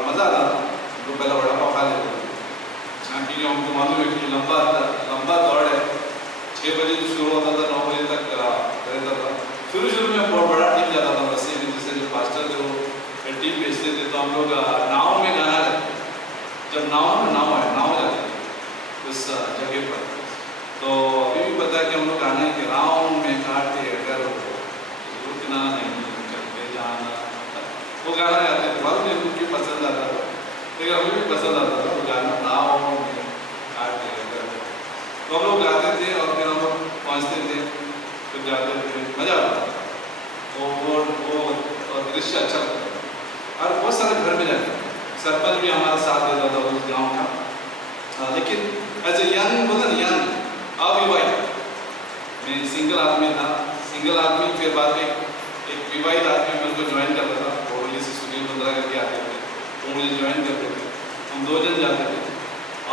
मज़ा आता था। तो पहला बड़ा पाव खा लेते थे, क्योंकि हमको मालूम है कि लंबा दौड़ है। 6 बजे जो शुरू होता था 9 बजे तक रहता था। शुरू में बहुत बड़ा टीम जाता था बस में, जैसे जो पास्टर थे वो टीम भेजते थे, तो हम लोग नाव में गाना गाते। जब नाव जाते थे उस जगह पर, तो अभी भी पता है कि हम लोग गाने के नाव में काटे अगर रुकना नहीं चलते जाना, वो गाना गाते थे। मालूम नहीं उनकी पसंद आता था, लेकिन हमें भी पसंद आता था वो गाना, नाव में काटे अगर। तो हम लोग गाते थे और फिर हम लोग पहुँचते थे, फिर जाते थे, मज़ा आता था। वो दृश्य अच्छा लगता था। और बहुत सारे घर में जाते थे, सरपंच भी हमारा साथ देता था उस गाँव का। लेकिन एज ए यंग अविवाहित, मैं सिंगल आदमी था, फिर बाद में एक विवाहित आदमी मेरे को ज्वाइन करता था, बोली से सुनील 15 करके आते थे, तो मुझे ज्वाइन करते थे। हम 2 जन जाते थे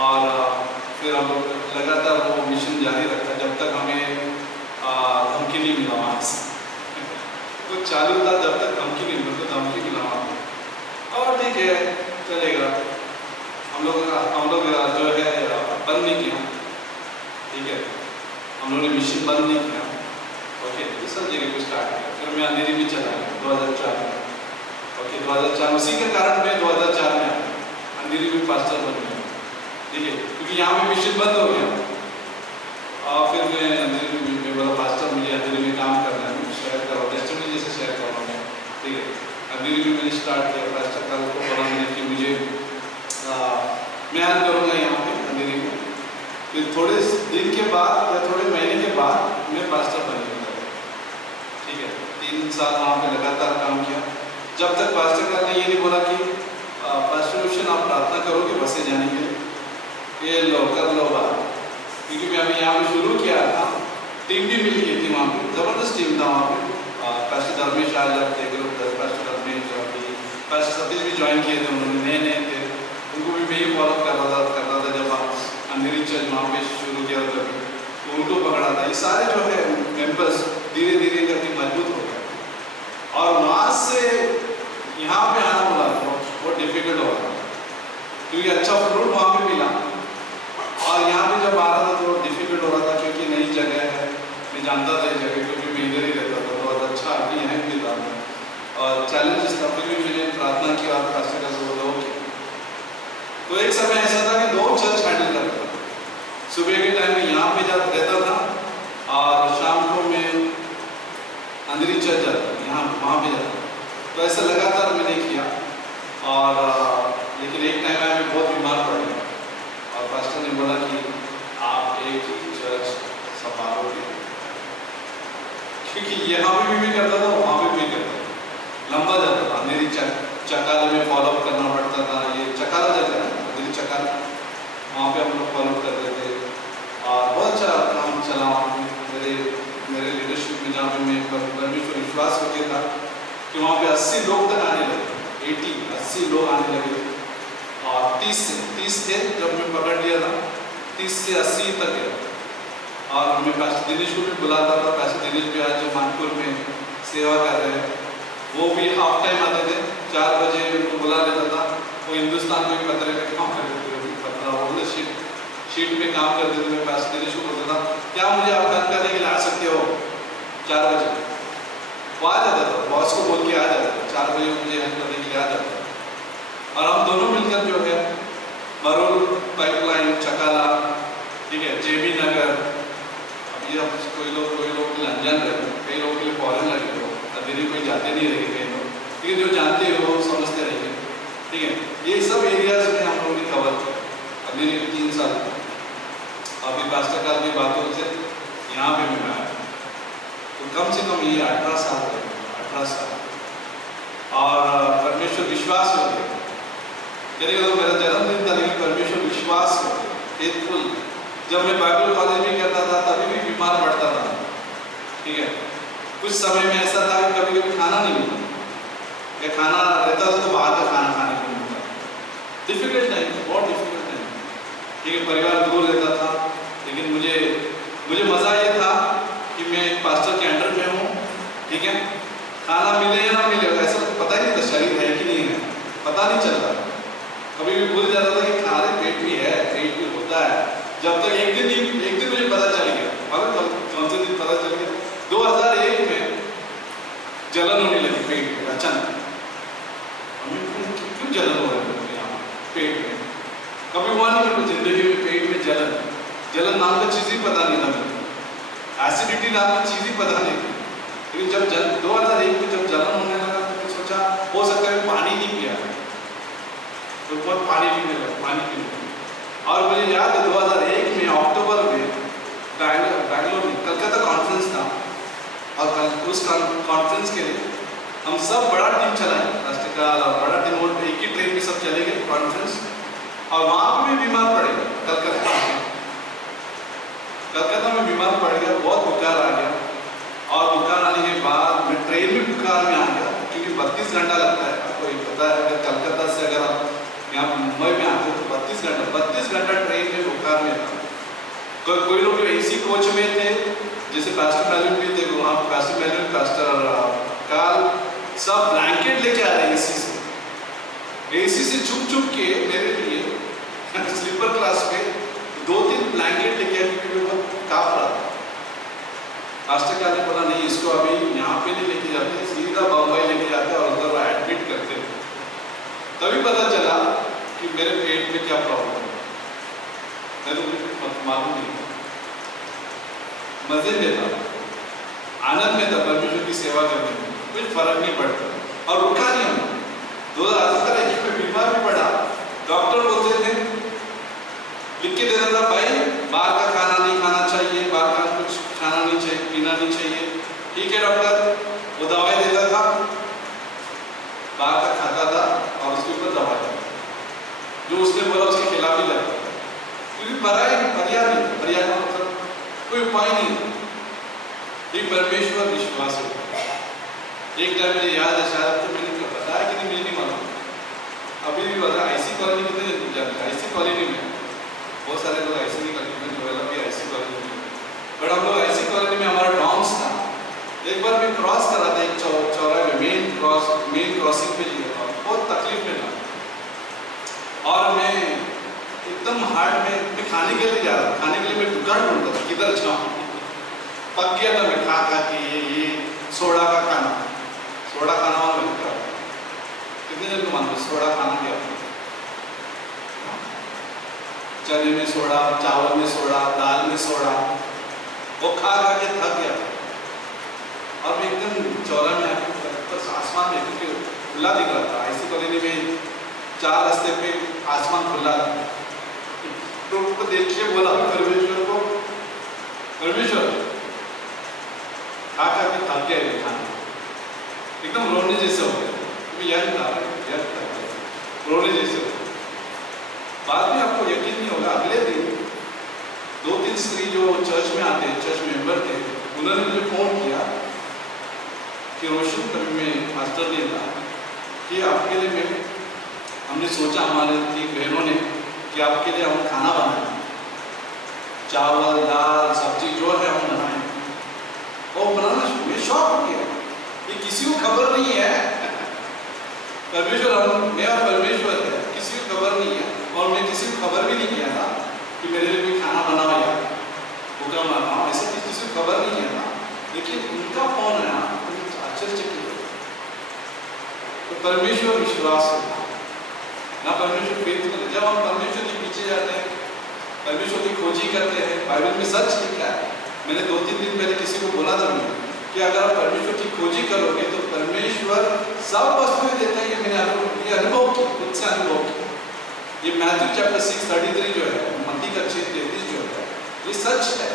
और फिर हम लोग लगातार वो मिशन जारी रखा जब तक हमें धमकी नहीं मिला वहाँ से। तो चालू था जब तक धमकी नहीं मिली, तो धमकी मिला वहाँ पे। और ठीक है, चलेगा। हम लोग जो है बंद नहीं किया, ठीक है, हम लोगों ने मिशन बंद नहीं किया। ओके, दूसरा जगह को स्टार्ट किया। फिर मैं अंधेरी भी चला गया 2004 में। ओके, 2004 उसी के कारण मैं 2004 में आया, अंधेरी में पास्टर बन गया, ठीक है, क्योंकि यहाँ पे मिशन बंद हो गया। और फिर मैं अंधेरी में बोला पास्टर मुझे अंधेरी में काम करना है, शेयर करो, टेस्टिमनी जैसे शेयर करो मैं, ठीक है। अंधेरी में मैंने स्टार्ट किया, पास्टर का को बोला मैंने कि मुझे मैं आज करूँगा यहाँ पे अंधेरी में। फिर थोड़े दिन के बाद या थोड़े महीने के बाद मैं पास्टर बन गया, ठीक है। 3 साल वहाँ पे लगातार काम किया, जब तक पास्टर का ने ये नहीं बोला कि पास्टर आप प्रार्थना करोगे बसे जाने के लिए, ये लो कर लो बात। क्योंकि मैं अभी यहाँ पे शुरू किया था, टीम भी मिल गई थी वहाँ पे, ज़बरदस्त टीम था वहाँ पे। पास्टर धर्मेश आज आप देख लो, पास्टर धर्मेश पास्टर सतीश भी ज्वाइन किए थे, उन्होंने नए थे, उनको भी मैं ही फॉलो कर रहा था जब अंधेरी चर्च वहाँ पे शुरू किया था, तो उनको पकड़ा था। ये सारे जो है मेंबर्स धीरे धीरे करके मजबूत हो गए और वहाँ से यहाँ पे आना बोला बहुत डिफिकल्ट हो रहा था, क्योंकि अच्छा फ्रूट वहाँ पे मिला। और यहाँ पे जब आ रहा था तो डिफिकल्ट हो रहा था, क्योंकि नई जगह है, मैं जानता था ये जगह, क्योंकि मैं इधर ही रहता था, बहुत अच्छा अभी यहाँ भी था और चैलेंजेस था। फिर भी मैंने प्रार्थना की और पास्टर का लोग किया। तो एक समय ऐसा था कि 2 चर्च हैंडल करता था। सुबह के टाइम में यहाँ पे जब रहता था और शाम को मैं अंधेरी चर्च जाता, यहाँ वहाँ पे जाता। तो ऐसा लगातार मैंने किया और लेकिन एक टाइम में बहुत बीमार पड़ गया और पास्टर ने बोला कि आप एक ही चर्च संभालोगे, क्योंकि यहाँ पे भी करता था, वहाँ पे भी करता था, लंबा जाता था। अंधेरी चकाले में फॉलोअप करना पड़ता था। ये चकाला जाता है, अंधेरी चकाला विश्वास हो गया था कि वहाँ पे 80 लोग तक आने लगे, 80 लोग आने लगे। और 30 थे जब मैं पकड़ लिया था, 30 से 80 तक गया। और मैं पास्टर दिनेश को भी बुलाता था, पास्टर दिनेश भी आज जो मानपुर में सेवा कर रहे हैं, वो भी हाफ टाइम आते थे, 4 बजे उनको बुला लेता था। वो हिंदुस्तान में पत्र में काम करते थे, पत्र शीट में काम करते थे। मैं पास्टर दिनेश को बोलता था, क्या मुझे आप काम करने के लिए आ सकते हो 4 बजे? वो आ जाता था, बॉस को बोल के आ जाता था, 4 बजे मुझे हेल्प करने के लिए आ जाता था। और हम दोनों मिलकर जो है मरोल पाइपलाइन, चकाला, ठीक है, जेबी नगर, अब ये कोई लोग अनजान रहे, कई लोगों के लिए फॉरन लगे हो, अभी कोई जाते नहीं रहे कई लोग, ठीक है, जो जानते हो समझते रहिए, ठीक है। ये सब एरियाज में हम लोगों ने कवर किया अभी 3 साल। अभी पास्टर काल की बातों से यहाँ पे मैं आया, तो कम से कम ये 18 साल है, 18 साल। और परमेश्वर विश्वास हो गया, कभी तो मेरा जन्मदिन था लेकिन परमेश्वर विश्वास हो गया, फेथफुल। जब मैं बाइबल कॉलेज में करता था तभी भी बीमार पड़ता था, ठीक है। कुछ समय में ऐसा था कि कभी कभी खाना नहीं मिलता, या खाना रहता था तो बाहर का खाना खाने को मिलता। डिफिकल्ट टाइम, बहुत डिफिकल्ट टाइम, ठीक है। परिवार दूर रहता था, लेकिन मुझे मज़ा ये था कि मैं एक पास्टर के अंडर में हूँ, ठीक है। खाना मिले या ना मिले ऐसा पता ही नहीं था, शरीर है कि नहीं है पता नहीं चलता। कभी भी भूल जाता था कि खाने पेट भी है, पेट भी होता है, जब तक एक दिन मुझे पता चल गया, मालूम कौन से दिन पता चल गया? 2001 में जलन होने लगी पेट में अचानक। क्यों जलन हो रही है यहाँ पेट में? कभी हुआ नहीं मेरे जिंदगी में पेट में जलन नाम का चीज़ ही पता नहीं था मुझे, एसिडिटी नाम की चीज़ ही पता नहीं थी। लेकिन जब 2001 में जब जलन होने लगा तो सोचा हो सकता है पानी नहीं पिया, तो बहुत पानी पीने लगा। और मुझे याद है 2001 में अक्टूबर में बैंगलोर में कलकत्ता कॉन्फ्रेंस था, और उस कॉन्फ्रेंस के लिए हम सब बड़ा टीम चलाए, राष्ट्रकाल और बड़ा टीम, और एक ही ट्रेन में सब चले गए कॉन्फ्रेंस। और वहाँ पे भी बीमार पड़ गए, कलकत्ता में बीमार पड़ गया, बहुत बुखार आ गया। और बुखार आने के बाद मैं ट्रेन में बुखार में आ गया, क्योंकि 32 घंटा लगता है, आपको ये पता है। अगर कलकत्ता से अगर आप यहाँ मुंबई में आते हो तो 32 घंटा ट्रेन में बुखार में था। कोई लोग जो AC कोच में थे, जैसे पास्टर मेलविन भी थे, वहाँ पास्टर मेलविन, पास्टर काल, सब ब्लैंकेट लेके आ रहे AC से छुप के मेरे लिए स्लीपर क्लास में 2-3 ब्लैंकेट लेके आए, क्योंकि वो काफ रहा था। पास्टर काल ने बोला नहीं, इसको अभी यहाँ पे नहीं लेके जाते, सीधा बम्बई लेके जाते और उधर वो एडमिट करते। तभी पता चला कि मेरे पेट में क्या प्रॉब्लम है, मैं तो मालूम नहीं। मजे में था, आनंद में था, परमेश्वर की सेवा करने में कुछ फर्क नहीं पड़ता। और रुका नहीं हम, 2001 में बीमार भी पड़ा, डॉक्टर बोलते थे, लिख के देता था, भाई बाहर का खाना नहीं खाना चाहिए, बाहर का कुछ खाना नहीं चाहिए, पीना नहीं चाहिए, ठीक है डॉक्टर। वो दवाई देता था, बाहर का खाता था और उसके ऊपर दवाई, जो उसने बोला उसके खिलाफ ही लगता था, क्योंकि पर्याय का मतलब कोई उपाय नहीं। एक परमेश्वर विश्वास हो। एक टाइम मुझे याद है, शायद तो मैंने बताया कि नहीं मुझे नहीं मालूम, अभी भी बता, IC कॉलोनी कितने जानते हैं? IC कॉलोनी में बहुत सारे लोग IC कॉलोनी में, जो भी IC कॉलोनी में, बट हम लोग IC कॉलोनी में हमारा डॉम्स था। एक बार मैं क्रॉस कर रहा था एक चौराहे में, मेन क्रॉसिंग पे, बहुत तकलीफ में था। और मैं एकदम हार्ड में मैं खाने के लिए जा रहा था, खाने के लिए मैं दुकान ढूंढता था, किधर जाऊँ। पक गया था मैं खा के ये सोडा का खाना, सोडा खाना वाला मिलता है। कितने जन को मानते सोडा खाना क्या होता है? चने में सोडा, चावल में सोडा, दाल में सोडा, वो खा के थक गया। और मैं एकदम चौराहे में आके आसमान में, क्योंकि खुला दिख रहा था, IC कॉलोनी में 4 रास्ते पे आसमान खुला था, तो उसको देख के बोला परमेश्वर को, परमेश्वर खा के थक गया ये खाना, एकदम रोने जैसे हो गया। रोने जैसे हो। बाद में आपको यकीन नहीं होगा, अगले दिन 2-3 स्त्री जो चर्च में आते हैं, चर्च मेंबर थे, उन्होंने मुझे फोन किया कि रोशन कभी में मास्टर ने कहा कि आपके लिए मैं हमने सोचा हमारे 3 बहनों ने कि आपके लिए हम खाना बनाएं, चावल दाल सब्जी जो है हम बनाएं। और बनाना मैं शौक हो गया, ये किसी को खबर नहीं है। परमेश्वर मैं और परमेश्वर है, किसी को खबर नहीं है। और मैं किसी को खबर भी नहीं किया था कि मेरे लिए कोई खाना बना हुआ है, भूखा मर रहा हूँ, ऐसा किसी को खबर नहीं है था। लेकिन उनका फोन है आश्चर्यचकित। तो परमेश्वर विश्वास है ना, परमेश्वर फेथफुल है। जब हम परमेश्वर के पीछे जाते हैं, परमेश्वर की खोजी करते हैं, बाइबल में सच लिखा है। मैंने 2-3 दिन पहले किसी को बोला था मैं कि अगर आप परमेश्वर की खोजी करोगे तो परमेश्वर सब वस्तुएं देता है। ये मैंने अनुभव की, खुद से अनुभव की। ये मैथ्यू चैप्टर 6:33 जो है, मत्ती का 6:33 जो है, ये सच है।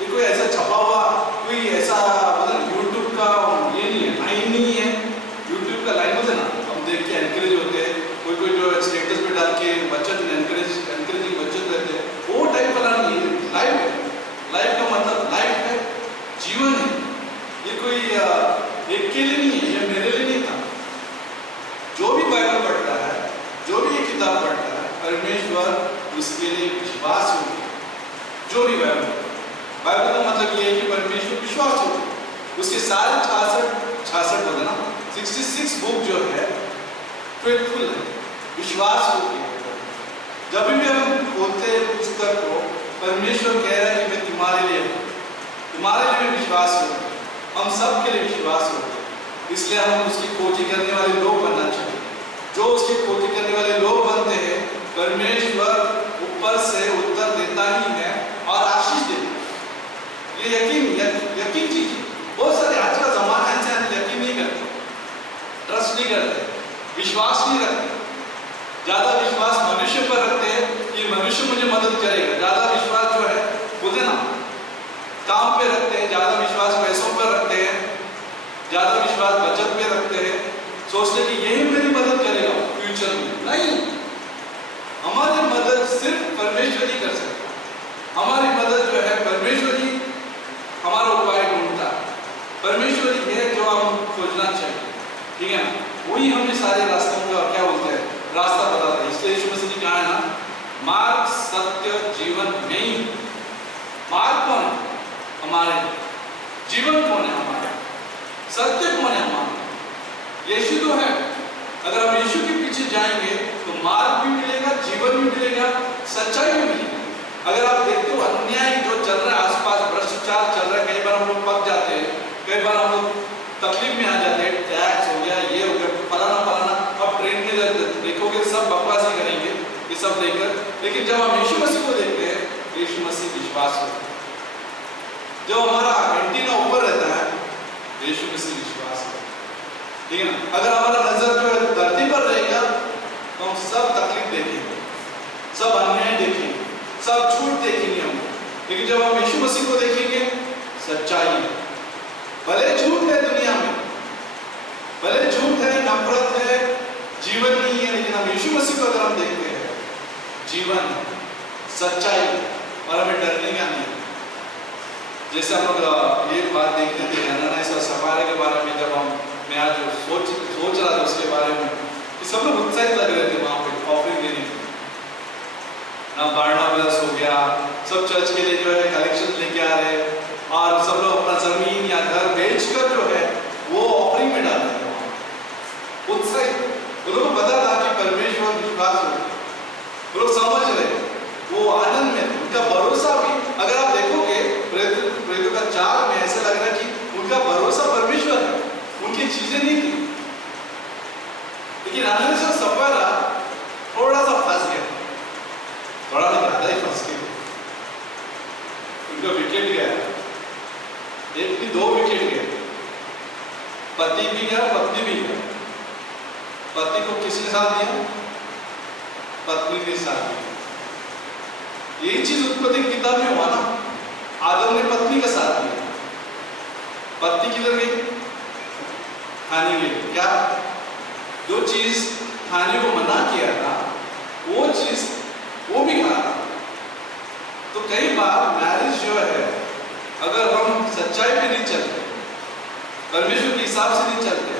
ये कोई ऐसा छपा हुआ, कोई ऐसा मतलब यूट्यूब का ये नहीं है, लाइन नहीं है। यूट्यूब का लाइन होता है ना, हम देख के एनकरेज होते हैं, कोई जो स्टेटस पे डाल के बचत एनकरेजिंग बचत रहते हैं, वो टाइप वाला नहीं है। लाइफ है, लाइफ का मतलब लाइफ है, जीवन है। ये कोई एक के लिए नहीं है, ये मेरे लिए नहीं था। जो भी बाइबल पढ़ता है, जो भी ये किताब पढ़ता है, परमेश्वर उसके लिए विश्वास हो। जो भी बाइबल का मतलब ये है कि परमेश्वर विश्वास हो। उसके सारे 66 होते ना, 66 बुक जो है फेथफुल है, विश्वास हो। जब भी हम खोलते पुस्तक को, परमेश्वर कह रहा है कि मैं तुम्हारे लिए विश्वास हो। हम सब के लिए विश्वास हो, इसलिए हम उसकी खोजी करने वाले लोग बनना चाहिए। जो उसकी खोजी करने वाले लोग बनते हैं, परमेश्वर ऊपर से उत्तर देता ही है और आशीष देता है। ये यकीन चीज है। बहुत सारे आज का जमाना ऐसे यकीन नहीं करते, ट्रस्ट नहीं करते, विश्वास नहीं रखते। ज्यादा विश्वास मनुष्य पर रखते हैं कि मनुष्य मुझे मदद करेगा। ज्यादा विश्वास जो है बोलते ना काम पे रखते हैं, ज्यादा विश्वास पैसों पर रखते हैं, ज्यादा विश्वास बचत पे रखते हैं, सोचते कि यही मेरी मदद करेगा फ्यूचर में। नहीं, हमारी मदद सिर्फ परमेश्वर ही कर सकता। हमारी मदद जो है परमेश्वर ही हमारा उपाय ढूंढता है। परमेश्वर ही है जो हम खोजना चाहिए, ठीक है ना। वही हमें सारे रास्तों का क्या बोलते हैं, रास्ता बताता है। इसलिए यीशु मसीह ने कहा है ना, मार्ग सत्य जीवन में ही। मार्ग कौन है हमारे, जीवन कौन है हमारा, सत्य कौन है हमारा, यीशु तो है। अगर हम यीशु के पीछे जाएंगे तो मार्ग भी मिलेगा, जीवन भी मिलेगा, सच्चाई भी मिलेगी। अगर आप देखते हो अन्याय जो चल रहा है आसपास, भ्रष्टाचार चल रहा है, कई बार हम लोग पक जाते हैं, कई बार हम लोग तकलीफ में आ जाते हैं। टैक्स हो गया, ये हो गया, फलाना। अब ट्रेन में देखोगे सब बकवास ही करेंगे ये सब देखकर। लेकिन जब हम यीशु मसीह को देखते हैं, यीशु मसीह विश्वास होता है। जो हमारा एंटीना ऊपर रहता है, यीशु मसीह विश्वास है, ठीक है ना। अगर हमारा नजर जो है धरती पर रहेगा तो हम सब तकलीफ देखेंगे, सब अन्याय देखेंगे, सब झूठ देखेंगे हम। लेकिन जब हम यीशु मसीह को देखेंगे, सच्चाई है। भले झूठ है दुनिया में, भले झूठ है, नफरत है, जीवन नहीं है, लेकिन हम यीशु मसीह को अगर हम देखते हैं, जीवन है, सच्चाई है, और हमें डरने का नहीं। जैसे हम लोग ये बात देखते थे हनन्याह और सफारा के बारे में, जब मैं आज सोच रहा था उसके बारे में, कि सब लोग उत्साहित लग रहे थे वहां पे ऑफरिंग देने के। बारनाबास हो गया, सब चर्च के लिए जो है कलेक्शन लेके आ रहे हैं, और सब लोग अपना जमीन या घर बेचकर जो है वो ऑफरिंग में डाल रहे हैं। उत्साहित, वो लोग पता था कि परमेश्वर विश्वास हो, वो लोग समझ रहे, वो आनंद में, उनका भरोसा भी। अगर आप देखोगे प्रेरितों का 4 में ऐसा लग रहा है कि उनका भरोसा परमेश्वर है, उनकी चीजें नहीं थी। लेकिन हनन्याह और सफारा थोड़ा सा फंस गया, थोड़ा नहीं ज्यादा ही फंस गया। उनका विकेट गया, एक भी 2 विकेट गए। पति भी गया, पत्नी भी गया। पति को किसने साथ दिया, पत्नी के साथ दिया। यही चीज उत्पत्ति की किताब में हुआ ना, आदम ने पत्नी का साथ दिया, पत्नी किधर गई, खाने गई। क्या जो चीज खाने को मना किया था वो चीज वो भी खा। तो कई बार मैरिज जो है, अगर हम सच्चाई पे नहीं चलते, परमेश्वर के हिसाब से नहीं चलते,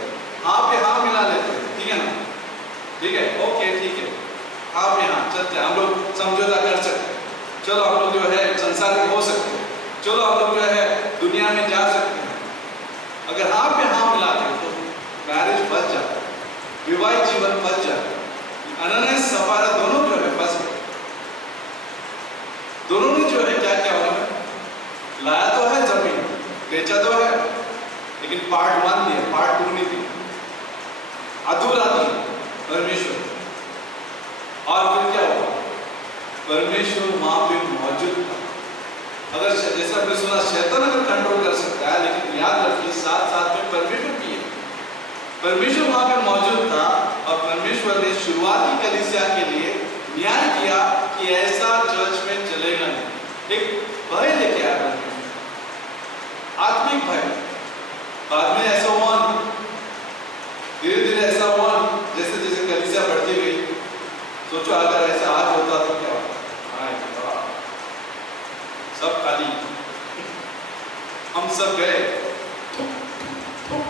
हाँ पे हाँ मिला लेते हैं, ठीक है ना, ठीक है, ओके ठीक है, हाँ पे हाँ चलते हैं, हम लोग समझौता कर सकते हैं, चलो हम लोग जो है संसार में हो सकते हैं, चलो हम लोग जो है दुनिया में जा सकते हैं। अगर हाँ पे हाँ मिला दे तो मैरिज फंस जाता है, विवाहित जीवन फंस जाता है। अनन्यास सफारा दोनों जो है फंस गए, दोनों ने जो है क्या क्या उन्होंने लाया तो है जमीन, बेचा तो है, लेकिन पार्ट 1 दिया, पार्ट 2 नहीं दिया, अधूरा दिया परमेश्वर। और फिर क्या हुआ, परमेश्वर वहां पे मौजूद था। अगर जैसा आपने सुना शैतान अगर कंट्रोल कर सकता है, लेकिन याद रखिए साथ साथ में परमेश्वर भी है। परमेश्वर वहां पे मौजूद था और परमेश्वर ने शुरुआती कलीसिया के लिए न्याय किया कि ऐसा चर्च में चलेगा नहीं। एक भय लेके आया परमेश्वर, आत्मिक भय। बाद में ऐसा हुआ, धीरे धीरे ऐसा हुआ, जैसे जैसे कलीसिया बढ़ती गई, सोचो अगर ऐसा आज होता तो क्या होता, सब खाली, हम सब गए,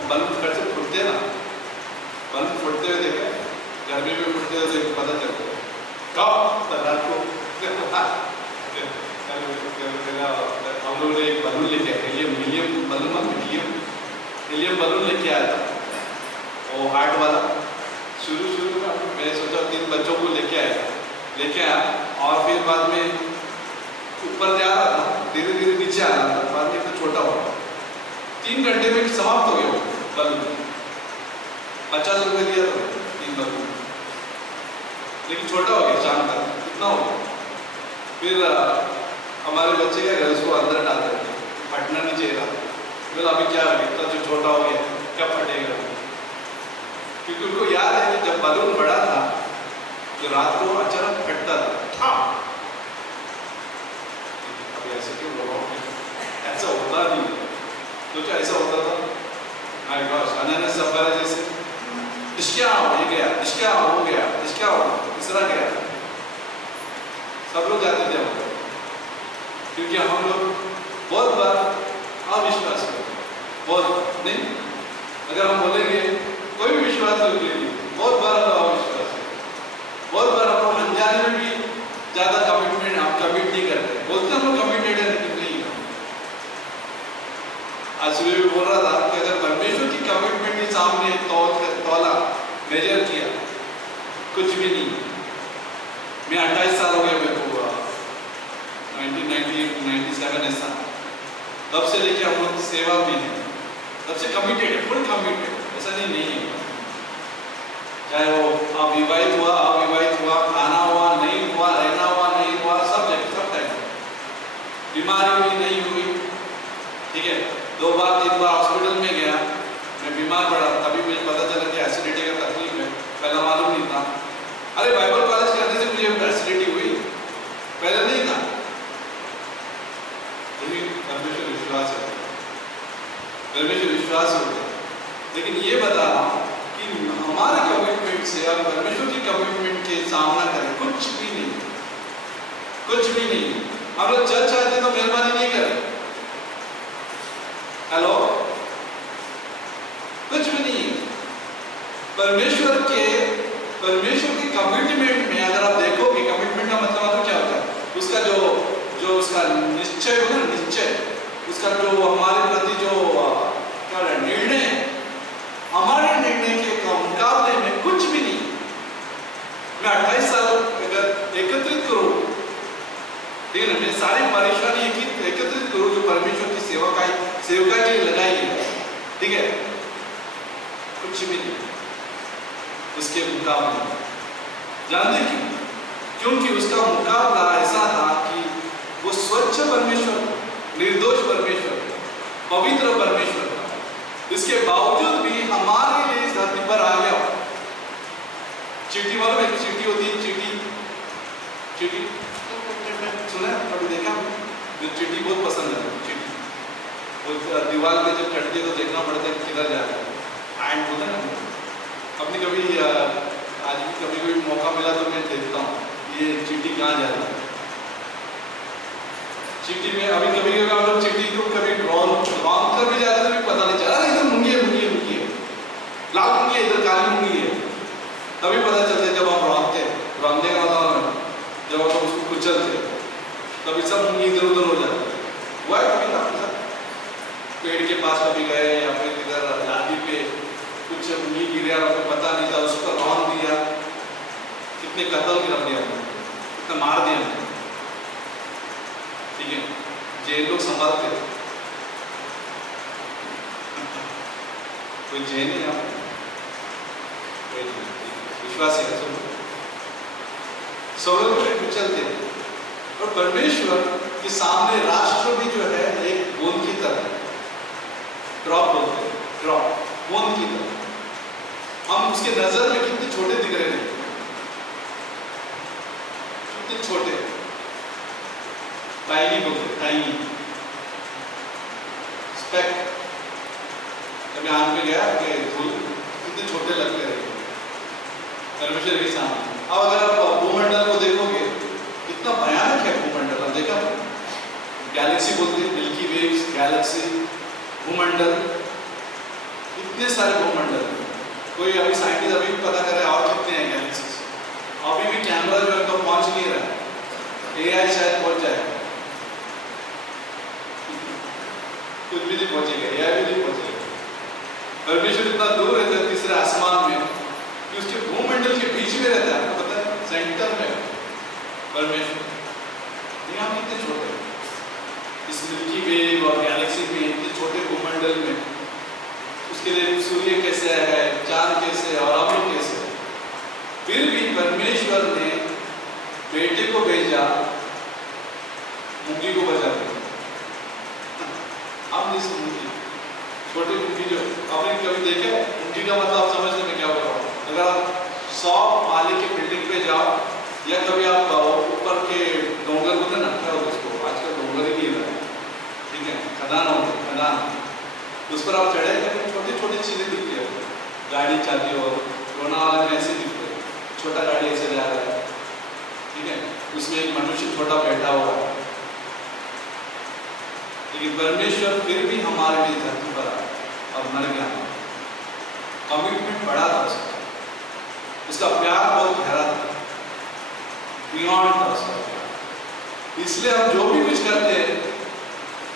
बल्ब घर से फुटते ना, बल्ब फुटते हुए देखे, गर्मी में फुटते हुए देखे, पता चलता है कब रात को हम लोगों ने एक बलून लेके आए, हीलियम बलून, हीलियम बलून लेके आया था, वो हार्ट वाला। शुरू में मैंने सोचा 3 बच्चों को लेके आया और फिर बाद में ऊपर जा रहा था, धीरे धीरे नीचे आ रहा था, बाद में तो छोटा हुआ, 3 घंटे में समाप्त हो गया बलून। 50 रुपये दिया था 3 बलून, लेकिन छोटा हो गया, शाम तक इतना हो गया। फिर हमारे बच्चे क्या गए, उसको अंदर डाल देते, फटना नहीं चाहिए था। फिर अभी क्या हो गया, जो छोटा हो गया क्या फटेगा, क्योंकि उनको याद है कि जब बलून बड़ा था तो रात को अचानक फटता था। अब ऐसे क्यों बोल रहा हूँ, ऐसा होता नहीं, तो क्या ऐसा होता था, माय गॉड, अनन्यास सफारा जैसे इसका ये गया, इसका हो गया, इसका हो तीसरा गया, सब लोग जाते थे हम, क्योंकि हम लोग बहुत बार अविश्वास करते, बहुत नहीं, अगर हम बोलेंगे कोई भी विश्वास नहीं, बहुत बार हम अविश्वास है, बहुत बार हम अनजाने में भी ज्यादा कमिटमेंट हम कमिट नहीं करते, बोलते हम लोग कमिटेड है लेकिन नहीं। आज सुबह भी बोल रहा था कि अगर परमेश्वर की कमिटमेंट के सामने तौला मेजर किया, कुछ भी नहीं। मैं 28 साल हो गया मेरे को, 1998-97 ऐसा, तब से लेके हम लोग सेवा में है, तब से कमिटेड है, फुल कमिटेड, ऐसा नहीं है। चाहे वो अविवाहित हुआ, खाना हुआ, नहीं हुआ, रहना हुआ, नहीं हुआ, सब जगह सब टाइम, बीमारी हुई नहीं हुई, ठीक है, 2 बार 3 बार हॉस्पिटल में गया, मैं बीमार पड़ा, तभी मुझे पता चला कि एसिडिटी का तकलीफ है, पहला मालूम नहीं था। अरे बाइबल कॉलेज करने से मुझे एसिडिटी हुई, पहले नहीं था। परमेश्वर विश्वास है, परमेश्वर विश्वास होता है, लेकिन ये बता रहा हूँ कि हमारे कमिटमेंट से और परमेश्वर की कमिटमेंट के सामना करें, कुछ भी नहीं, कुछ भी नहीं। हम लोग चर्च आते तो मेहरबानी नहीं करें, हेलो, कुछ भी नहीं। परमेश्वर के कमिटमेंट में अगर आप देखोगे, कमिटमेंट का मतलब क्या होता है, उसका जो उसका निश्चय होगा ना, निश्चय, उसका जो हमारे प्रति जो क्या निर्णय है, हमारे निर्णय के मुकाबले में कुछ भी नहीं। मैं 28 साल अगर एकत्रित करूं, ठीक है ना, मैं सारी परेशानी एकत्रित करूं जो परमेश्वर की सेवका के लिए लगाई है, ठीक है, कुछ भी नहीं उसके मुकाबले। जानते क्यों? क्योंकि उसका मुकाबला ऐसा था कि वो स्वच्छ परमेश्वर, निर्दोष परमेश्वर, पवित्र परमेश्वर था, इसके बावजूद भी हमारे लिए इस धरती पर आ गया। चींटी वालों में चींटी होती है, चींटी सुना है कभी, देखा? जो चींटी बहुत पसंद है, चींटी वो दीवार पे जब चढ़ती है तो देखना पड़ता है किधर जा रहा है, एंड होता है ना। अपनी कभी आज भी कभी मौका मिला तो मैं देखता हूँ ये चींटी कहाँ जा रही है। चींटी में अभी कभी हम लोग चींटी को कभी ड्रॉन कर भी जाते तो भी पता नहीं चला, इधर मुंगे ये काली मूंगी है, तभी पता चलता है जब हम रौंदते हैं। रौंदने का मतलब जब हम उसको कुचलते हैं तभी सब मूंगी इधर उधर हो जाती है। हुआ है कभी आपके साथ? पेड़ के पास कभी गए या फिर इधर लादी पे कुछ मूंगी गिरा, आपको पता नहीं था, उसको रौंद दिया, कितने कत्ल कर दिया, कितना मार दिया, ठीक है, जैन लोग संभालते थे। कोई जैन है यहाँ पे? विश्वासी है सब लोग कुचलते थे। और परमेश्वर के सामने राष्ट्र भी जो है एक बूंद की तरह, ड्रॉप बोलते हैं, ड्रॉप, बूंद की तरह। हम उसके नजर में कितने छोटे दिख रहे हैं, कितने छोटे, टाइनी बोलते, टाइनी स्पेक। कभी आंख में गया कि धूल कितने छोटे लगते रहे परमेश्वर के सामने। अब अगर आप भूमंडल को देखोगे कितना भयानक है भूमंडल। अब देखा, गैलेक्सी बोलते हैं, मिल्की वे गैलेक्सी, भूमंडल, इतने सारे भूमंडल। कोई अभी साइंटिस्ट अभी पता कर रहा है और कितने हैं गैलेक्सी। अभी भी कैमरा जो है तो पहुंच नहीं रहा है, AI शायद पहुंच जाएगा, कुछ भी नहीं पहुंचेगा, AI भी नहीं पहुंचेगा। परमेश्वर इतना दूर रहता है तीसरे आसमान में कि उसके भूमंडल के बीच में रहता है, आपको पता है, सेंटर में परमेश्वर। हम कितने छोटे इस मिल्की वे और गैलेक्सी में, इतने छोटे भूमंडल में, उसके लिए सूर्य कैसे है, चांद कैसे और अभी कैसे। फिर भी परमेश्वर ने बेटे को भेजा मूंगी को बचा दिया। आप नहीं समझिए, छोटे मूंगी जो आपने कभी देखे, मूंगी का मतलब आप समझते में क्या होगा? अगर आप 100 माले की बिल्डिंग पे जाओ या कभी आप ऊपर के डोंगर होते ना, क्या होता है उसको, आजकल डोंगर ही नहीं रहा, ठीक है, खदान होते, खदान, उस पर आप चढ़े तो छोटी छोटी चीजें दिखती है, गाड़ी चलती हो, लोनावाला में ऐसे दिखते है, छोटा गाड़ी ऐसे जा रहा है, ठीक है, उसमें एक मनुष्य छोटा बैठा हुआ है। लेकिन परमेश्वर फिर भी हमारे लिए धरती पर आया और मर गया। कमिटमेंट बड़ा था उसका प्यार बहुत गहरा था, बियॉन्ड था उसका प्यार। इसलिए हम जो भी कुछ करते हैं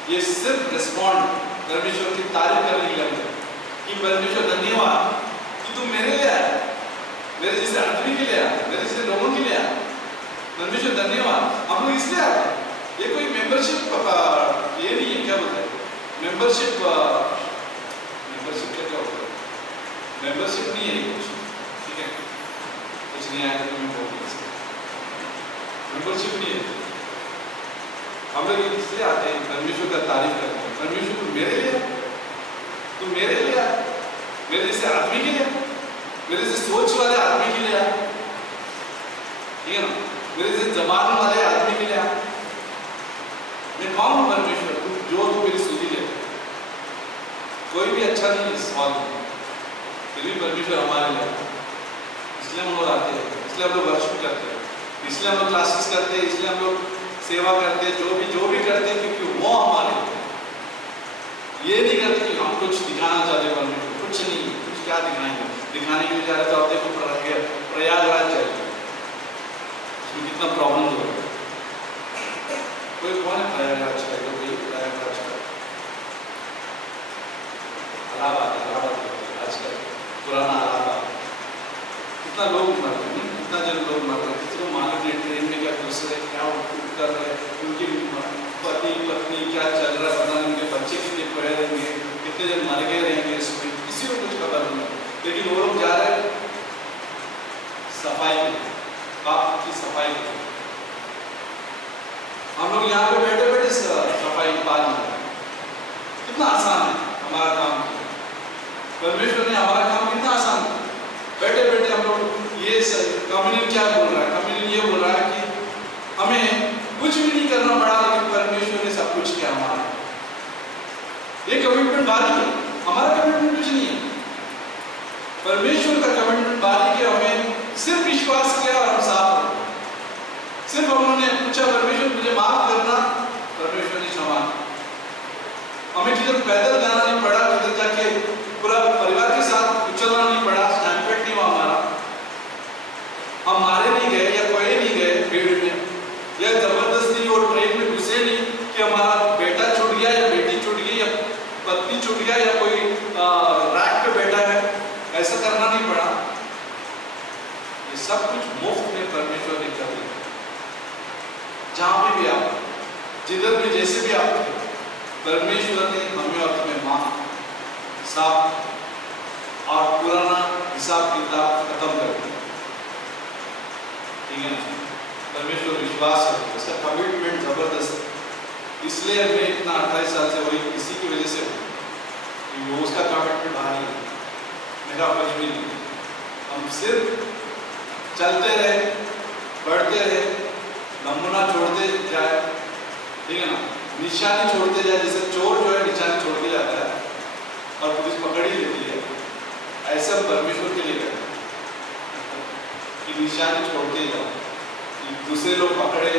ये सिर्फ रिस्पॉन्ड, परमेश्वर की तारीफ करने के लिए कि परमेश्वर धन्यवाद कि तुम मेरे लिए आया, मेरे जैसे आदमी के लिए आया, मेरे जैसे लोगों के लिए आया। परमेश्वर धन्यवाद। हम लोग इसलिए आते हैं, ये कोई मेंबरशिप ये नहीं है, क्या बोलते हैं, मेंबरशिप क्या होता है, मेंबरशिप नहीं है कुछ, ठीक है, कुछ नहीं आया तो मैं बोल नहीं सकता, मेंबरशिप नहीं है। हम लोग इसलिए आते हैं, परमेश्वर का तारीफ करते हैं, परमेश्वर तुम मेरे लिए, तुम मेरे लिए, मेरे जैसे आदमी के लिए, मेरे जैसे सोच वाले आदमी के लिए, ठीक है ना, मेरे जैसे जबान वाले आदमी के लिए। मैं कौन हूँ परमेश्वर, जो तू मेरी स्तुति ले, कोई भी अच्छा नहीं इस सवाल में, फिर भी परमेश्वर हमारे लिए। इसलिए हम लोग आते हैं, इसलिए हम लोग वर्शिप करते हैं, इसलिए हम लोग क्लासेस करते हैं, इसलिए हम लोग सेवा करते हैं, जो भी करते हैं, क्योंकि वो हमारे लिए। ये नहीं करते कि हम कुछ दिखाना चाहते हैं परमेश्वर, कुछ नहीं, कुछ क्या दिखाएंगे, दिखाने के लिए जा रहे तो आप देखो प्रयागराज चाहिए, उसमें कितना प्रॉब्लम हो रहा है। कोई कौन है प्रयागराज का, कोई प्रयागराज का, इलाहाबाद आजकल पुराना इलाहाबाद, कितना लोग मर रहे हैं, कितना जन लोग मर रहे हैं, कितने मालूम नहीं ट्रेन में क्या दूसरे क्या कर रहे हैं, उनकी पति पत्नी क्या चल रहा है पता नहीं, उनके बच्चे कितने पढ़े रहेंगे, कितने जन मर गए रहेंगे, इसमें किसी को कुछ खबर नहीं। लेकिन वो लोग जा रहे हैं सफाई के, पाप की सफाई के। हम लोग यहाँ पे बैठे बैठे सफाई पा लें, कितना आसान है हमारा काम। परमेश्वर ने हमारा काम कितना आसान किया, बैठे बैठे हम लोग ये कम्युनियन क्या बोल रहा है, कम्युनियन ये बोल रहा है कि हमें कुछ भी नहीं करना पड़ा, लेकिन परमेश्वर ने सब कुछ किया हमारा। ये कमिटमेंट बारी है, हमारा कमिटमेंट कुछ नहीं है, परमेश्वर का कमिटमेंट बारी के। हमें सिर्फ विश्वास किया और हम साफ हो, सिर्फ उन्होंने पूछा परमेश्वर मुझे माफ करना, परमेश्वर ने क्षमा। हमें किधर पैदल जाना नहीं पड़ा, किधर जाके पूरा परिवार के साथ चलना नहीं पड़ा, जहाँ पे भी आप, जिधर भी जैसे भी आप थे, परमेश्वर ने हमें और तुम्हें माफ, साफ और पुराना हिसाब किताब खत्म कर दिया। ठीक है ना? परमेश्वर विश्वास है, उसका कमिटमेंट जबरदस्त है। इसलिए मैं इतना 28 साल से वही इसी की वजह से हूँ कि वो उसका कमिटमेंट भारी है, मेरा कुछ भी नहीं। हम सिर्फ चलते रहे, बढ़ते रहे, नमूना छोड़ते जाए, ठीक है ना, निशानी छोड़ते जाए। जैसे चोर जो है निशानी छोड़ के जाता है और पुलिस पकड़ ही लेती है, ऐसा परमेश्वर के लिए करते हैं कि निशानी छोड़ते जाओ, दूसरे लोग पकड़े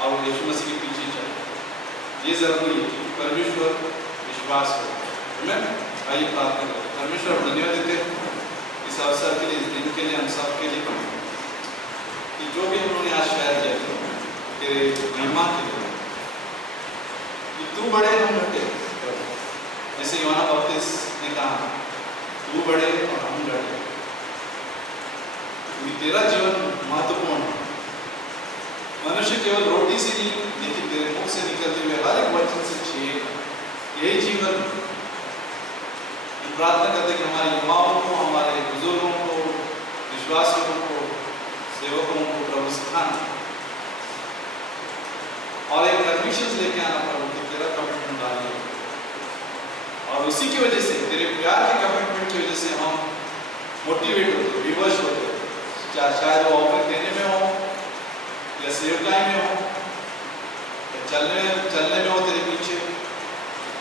और यीशु मसीह के पीछे चले। ये जरूरी है कि परमेश्वर विश्वास हो। मैं आइए प्रार्थना करें। परमेश्वर धन्यवाद देते हैं इस अवसर के लिए, इस दिन के लिए, हम सब के लिए, कि जो भी उन्होंने आज शेयर किया तेरे महिमा के लिए, कि तू बड़े हम घटे। जैसे यूहन्ना बपतिस्मा ने कहा, तू बड़े और हम घटे। तेरा जीवन महत्वपूर्ण है। मनुष्य केवल रोटी से नहीं, लेकिन तेरे मुख से निकलते हुए हर एक वचन से जिएगा, यही जीवन। हम प्रार्थना करते कि हमारे युवाओं को, हमारे बुजुर्गों को, विश्वासियों को, सेवकों को प्रभु सिखाना और एक कन्विक्शन लेके आना प्रभु कि तेरा कमिटमेंट डालिए, और उसी की वजह से, तेरे प्यार के कमिटमेंट की वजह से हम मोटिवेट होते, विवश होते, शायद वो ऑफर देने में हो या सेवकाई में हो या चलने में हो तेरे पीछे,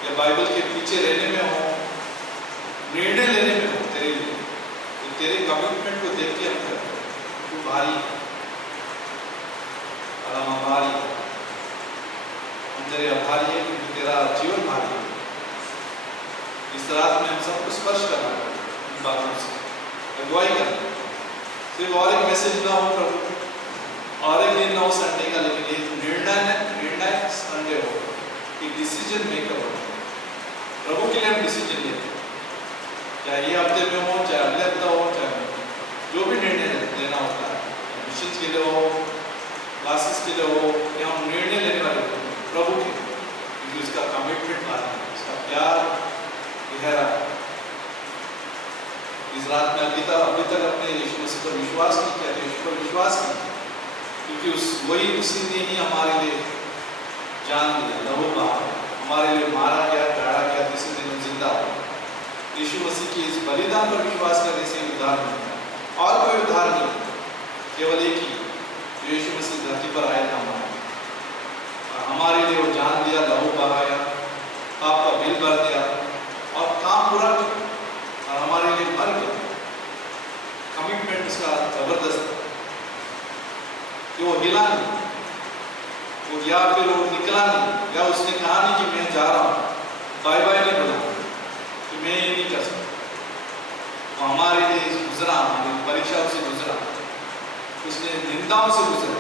या बाइबल के पीछे रहने में हो, निर्णय लेने में हो तेरे लिए। तो तेरे कमिटमेंट को देख के हम करते हैं, तू भारी है और हम आभारी है। हम तेरे आभारी है क्योंकि तेरा जीवन भारी है। इस रात में हम सबको स्पर्श करना है इन बातों से, अगुवाई करना। सिर्फ और एक मैसेज ना हो प्रभु, और एक दिन ना हो संडे का, लेकिन ये निर्णय संडे हो, एक डिसीजन मेकर हो। प्रभु के लिए हम डिसीजन लेते हैं, चाहे ये हफ्ते में हो, चाहे अगले हफ्ता हो, चाहे जो भी निर्णय लेना होता है, मिशन के लिए हो, क्लासेस के लिए हो, या हम निर्णय लेने वाले हो प्रभु के, क्योंकि उसका कमिटमेंट माना है, उसका प्यार गहरा। इस रात में अभी तक अपने यीशु मसीह पर विश्वास नहीं किया, तो यीशु पर विश्वास नहीं, क्योंकि उसी ने ही हमारे लिए जान दिया, लहू बहा, हमारे लिए मारा गया, गाड़ा गया, तीसरे दिन हम जिंदा हो। यीशु मसीह के इस बलिदान पर विश्वास करने से उद्धार मिलता है, और कोई उद्धार नहीं, केवल एक ही, जो यीशु मसीह धरती पर आया था हमारे लिए, वो जान दिया, लहू बहाया, पाप का बिल भर दिया और काम पूरा किया, और हमारे लिए मर गया। कमिटमेंट उसका जबरदस्त है कि वो हिला नहीं, वो या फिर वो निकला नहीं, या उसने कहा नहीं कि मैं जा रहा हूँ, बाय बाय नहीं बोला कि मैं ये नहीं कर सकता। वो हमारे लिए गुजरा, हमारी परीक्षाओं से गुजरा, उसने निंदाओं से गुजरा,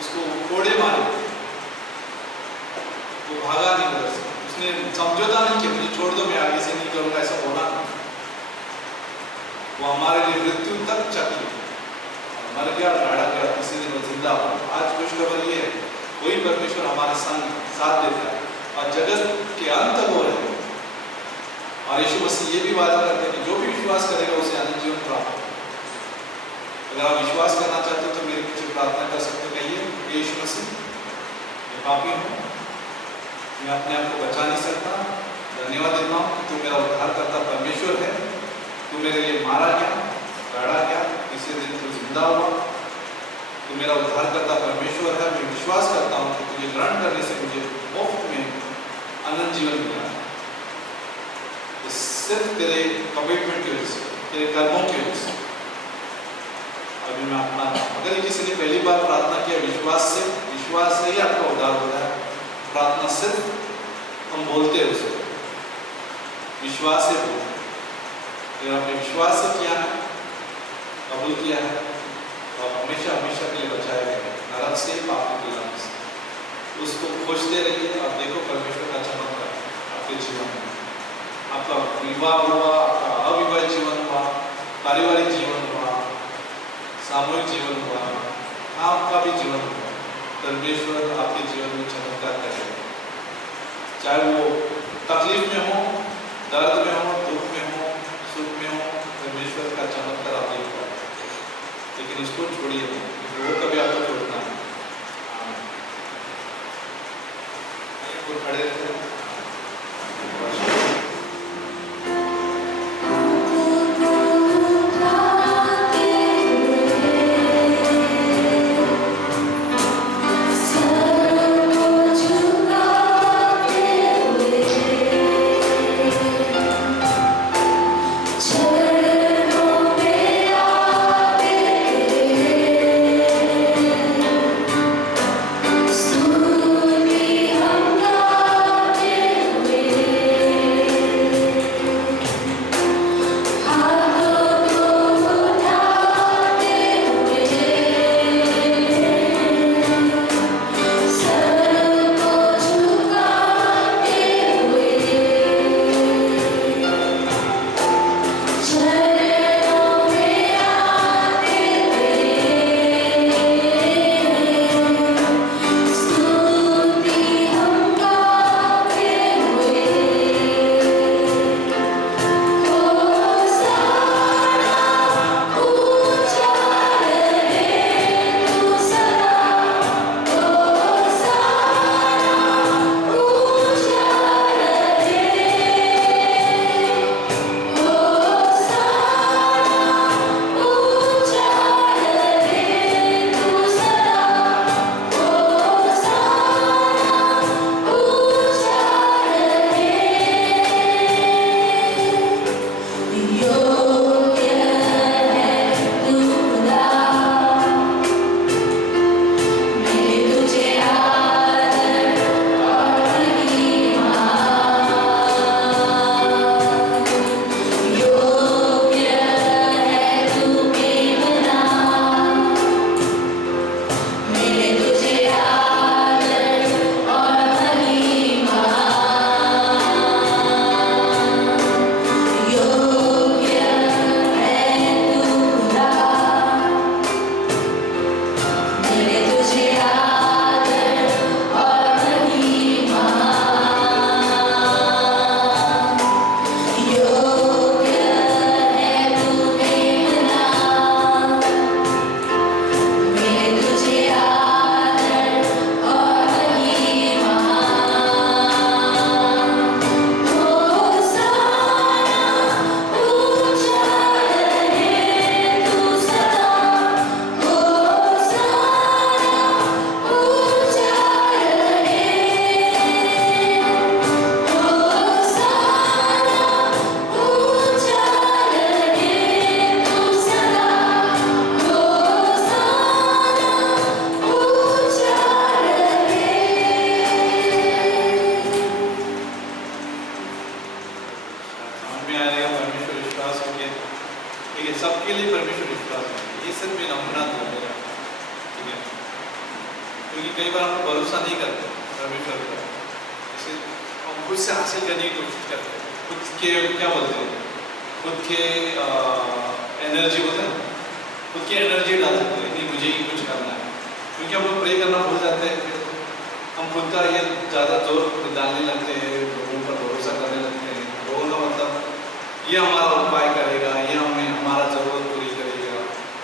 उसको कोड़े मारे, वो भागा नहीं उधर से, उसने समझौता नहीं किया मुझे छोड़ दो, मैं आगे से नहीं करूँगा, ऐसा बोला नहीं। वो हमारे लिए मृत्यु तक चली, मर गया, गाड़ा गया, किसी दिन वो जिंदा हुआ। आज खुशखबर ये है, वही परमेश्वर हमारे संग साथ देता है और जगत के अंत तक हो रहे हैं। और यीशु मसीह ये भी वादा करते हैं कि जो भी विश्वास करेगा उसे अनंत जीवन प्राप्त होगा। अगर आप विश्वास करना चाहते हो तो मेरे पीछे प्रार्थना कर सकते हो, कहिए यीशु मसीह मैं पापी हूँ, मैं अपने आप को बचा नहीं सकता, धन्यवाद देता हूँ कि तू मेरा उद्धारकर्ता परमेश्वर है, तू मेरे लिए मारा गया, गाड़ा गया, तीसरे दिन तू जिंदा हुआ, तू मेरा उद्धारकर्ता परमेश्वर है। मैं विश्वास करता हूँ कि तुझे ग्रहण करने से मुझे मुफ्त में अनंत जीवन मिला, सिर्फ तेरे कमिटमेंट की वजह से, तेरे कर्मों की वजह से। अभी मैं अपना, अगर किसी ने पहली बार प्रार्थना किया, विश्वास से ही आपका उद्धार होता है। प्रार्थना सिर्फ हम बोलते हैं, उसको विश्वास से बोलते, फिर आपने विश्वास से किया है, कबूल किया है, तो आप हमेशा हमेशा के लिए बचाए गए नरक से, पाप के गुलामी से। उसको खोजते रहिए और देखो परमेश्वर का चमत्कार आपके जीवन में। आपका विवाह हुआ, आपका अविवाहित जीवन हुआ, पारिवारिक जीवन हुआ, सामूहिक जीवन हुआ, आपका भी जीवन हुआ, परमेश्वर आपके जीवन में चमत्कार करेगा। चाहे वो तकलीफ में हो, दर्द में हो, दुख में हो, सुख में हो, परमेश्वर का चमत्कार आप देख पाओगे। लेकिन उसको छोड़िए नहीं, वो कभी आपको छोड़ना है। वो खड़े रहते हैं। सबके लिए परमेश्वर विश्वास है, ये सिर्फ भी नमूना दो मेरा, ठीक है। क्योंकि कई बार हम भरोसा नहीं करते परमेश्वर पर, इसे हम खुद से हासिल करने की कोशिश करते हैं, खुद के क्या बोलते हैं, खुद के एनर्जी होते हैं, खुद की एनर्जी डाल सकते हैं, नहीं मुझे ही कुछ करना है। क्योंकि हम लोग प्रे करना भूल जाते हैं, फिर हम खुद का ये ज़्यादा जोर डालने लगते हैं, लोगों पर भरोसा करने लगते हैं, लोगों का मतलब ये हमारा उपाय करेगा, ये हमें हमारा ज़रूरत पूरी करेगा,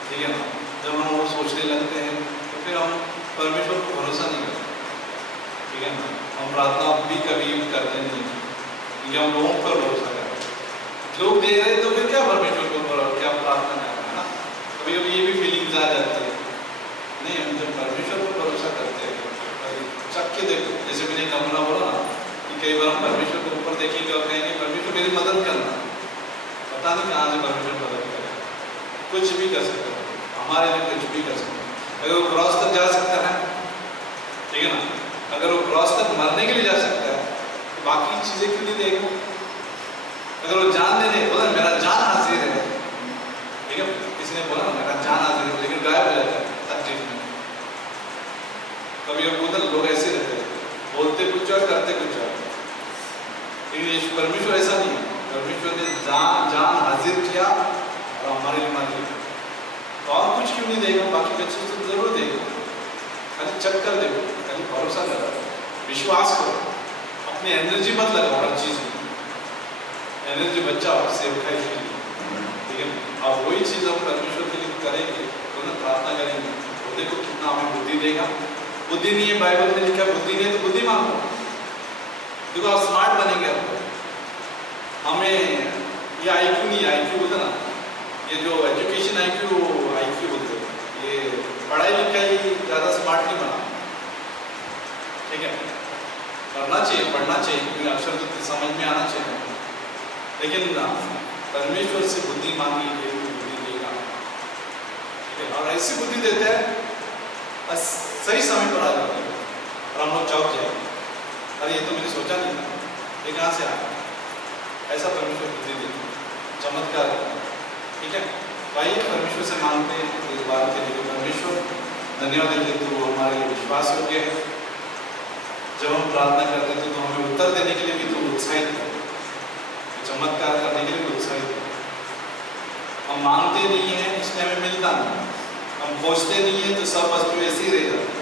ठीक है ना। जब हम वो सोचने लगते हैं तो फिर हम परमेश्वर को भरोसा नहीं करते, ठीक है ना। हम प्रार्थना भी कभी करते नहीं, क्योंकि हम लोगों पर भरोसा करते हैं। लोग दे रहे तो फिर क्या परमेश्वर को क्या प्रार्थना करना है ना। कभी कभी ये भी फीलिंग्स आ जाती है, नहीं हम जब परमेश्वर पर भरोसा करते हैं चक के देखो, जैसे मैंने कमरा बोला ना कि कई बार हम परमेश्वर के ऊपर देखेंगे और कहेंगे परमेश्वर मेरी मदद करना, पता नहीं कहाँ से परमेश्वर मदद करेगा, कुछ भी कर सकता है हमारे लिए, कुछ भी कर सकता है। अगर वो क्रॉस तक जा सकता है, ठीक है ना, अगर वो क्रॉस तक मरने के लिए जा सकता है तो बाकी चीज़ें क्यों नहीं देगा। अगर वो जान नहीं दे, बोला मेरा जान हाजिर है, ठीक है, किसी ने बोला मेरा जान हाजिर है, लेकिन गायब हो जाता है तकलीफ में। कभी कभी बोलते लोग ऐसे रहते हैं, बोलते कुछ और करते कुछ और, लेकिन परमेश्वर ऐसा नहीं है। परमेश्वर ने जान हाजिर किया और हमारे लिए मर गया, तो और कुछ क्यों नहीं देगा, बाकी बच्चे तो जरूर देगा। खाली चेक कर देखो, खाली भरोसा करो, विश्वास करो, अपनी एनर्जी मत लगाओ हर चीज में, एनर्जी बचाओ सेवकाई के लिए, ठीक है। अब वही चीज हम परमेश्वर के लिए करेंगे तो ना प्रार्थना करेंगे तो देखो कितना हमें बुद्धि देगा। बुद्धि नहीं है, बाइबल में लिखा बुद्धि नहीं है तो बुद्धि मांगो, देखो आप स्मार्ट बनेंगे। आपको हमें ये आईक्यू नहीं, आईक्यू बोलते ना, ये जो एजुकेशन आईक्यू बोलते हैं, ये पढ़ाई लिखाई ज़्यादा स्मार्ट नहीं बना, ठीक है। करना चाहिए, पढ़ना चाहिए, क्योंकि अक्षर तो समझ में आना चाहिए, लेकिन ना परमेश्वर से बुद्धि मांगी गई बुद्धि देगा, ठीक है। और ऐसी बुद्धि देते हैं सही समय पर आ जाते हैं और हम लोग चौंक जाएंगे, अरे ये तो मैंने सोचा नहीं था, ये कहाँ से आया, ऐसा परमेश्वर बुद्धि देते हैं, चमत्कार, ठीक है। भाई परमेश्वर से मांगते हैं इस बात के लिए, परमेश्वर धन्यवाद देते तो हमारे लिए विश्वास योग्य है। जब हम प्रार्थना करते थे तो हमें उत्तर देने के लिए भी तो उत्साहित है, चमत्कार करने के लिए भी उत्साहित है। हम मांगते नहीं हैं इसलिए हमें मिलता नहीं, हम खोजते नहीं है तो सब वस्तु ऐसे ही रह जाती है,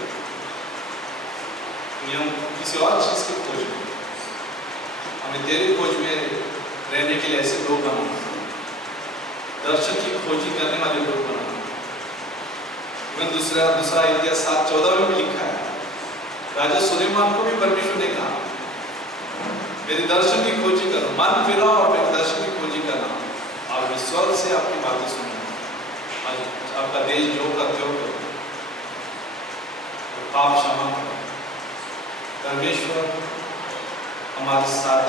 हम किसी और चीज की खोज में, हमें तेरी खोज में रहने के लिए ऐसे लोग बनाना, दर्शन की खोजी करने वाले लोग बनाना। दूसरा इतिहास 7:14 में लिखा है, राजा सुलेमान को भी परमेश्वर ने कहा मेरे दर्शन की खोजी करो, मन फिराओ और मेरे दर्शन की खोजी करना, और विश्वास से आपकी बातें सुनो, आपका देश जो करते हो तो पाप क्षमा करो। परमेश्वर हमारे साथ,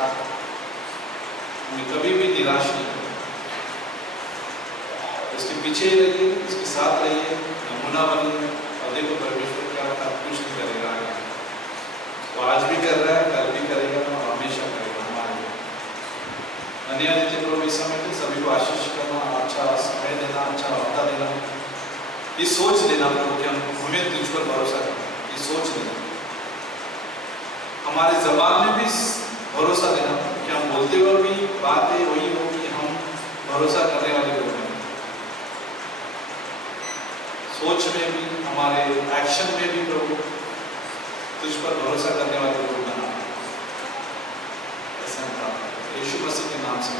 हमें कभी भी निराश नहीं करो, इसके पीछे ही रहिए, इसके साथ रहिए, नमूना बनिए, और देखो परमेश्वर क्या कुछ नहीं करेगा, वो आज भी कर रहा है, कल भी करेगा और हमेशा करेगा हमारे लिए। धन्यवाद देते प्रभु इस समय पे सभी को आशीष करना, अच्छा समय देना, अच्छा वादा देना, ये सोच लेना प्रभु कि हमें तुझ पर भरोसा करना, ये सोच लेना, हमारे जबान में भी भरोसा देना कि हम बोलते हुए भी बातें वही हो कि हम भरोसा करने वाले लोग हैं, सोच में भी, हमारे एक्शन में भी प्रभु तुझ पर भरोसा करने वाले लोग बना, ऐसा यीशु मसीह के नाम से।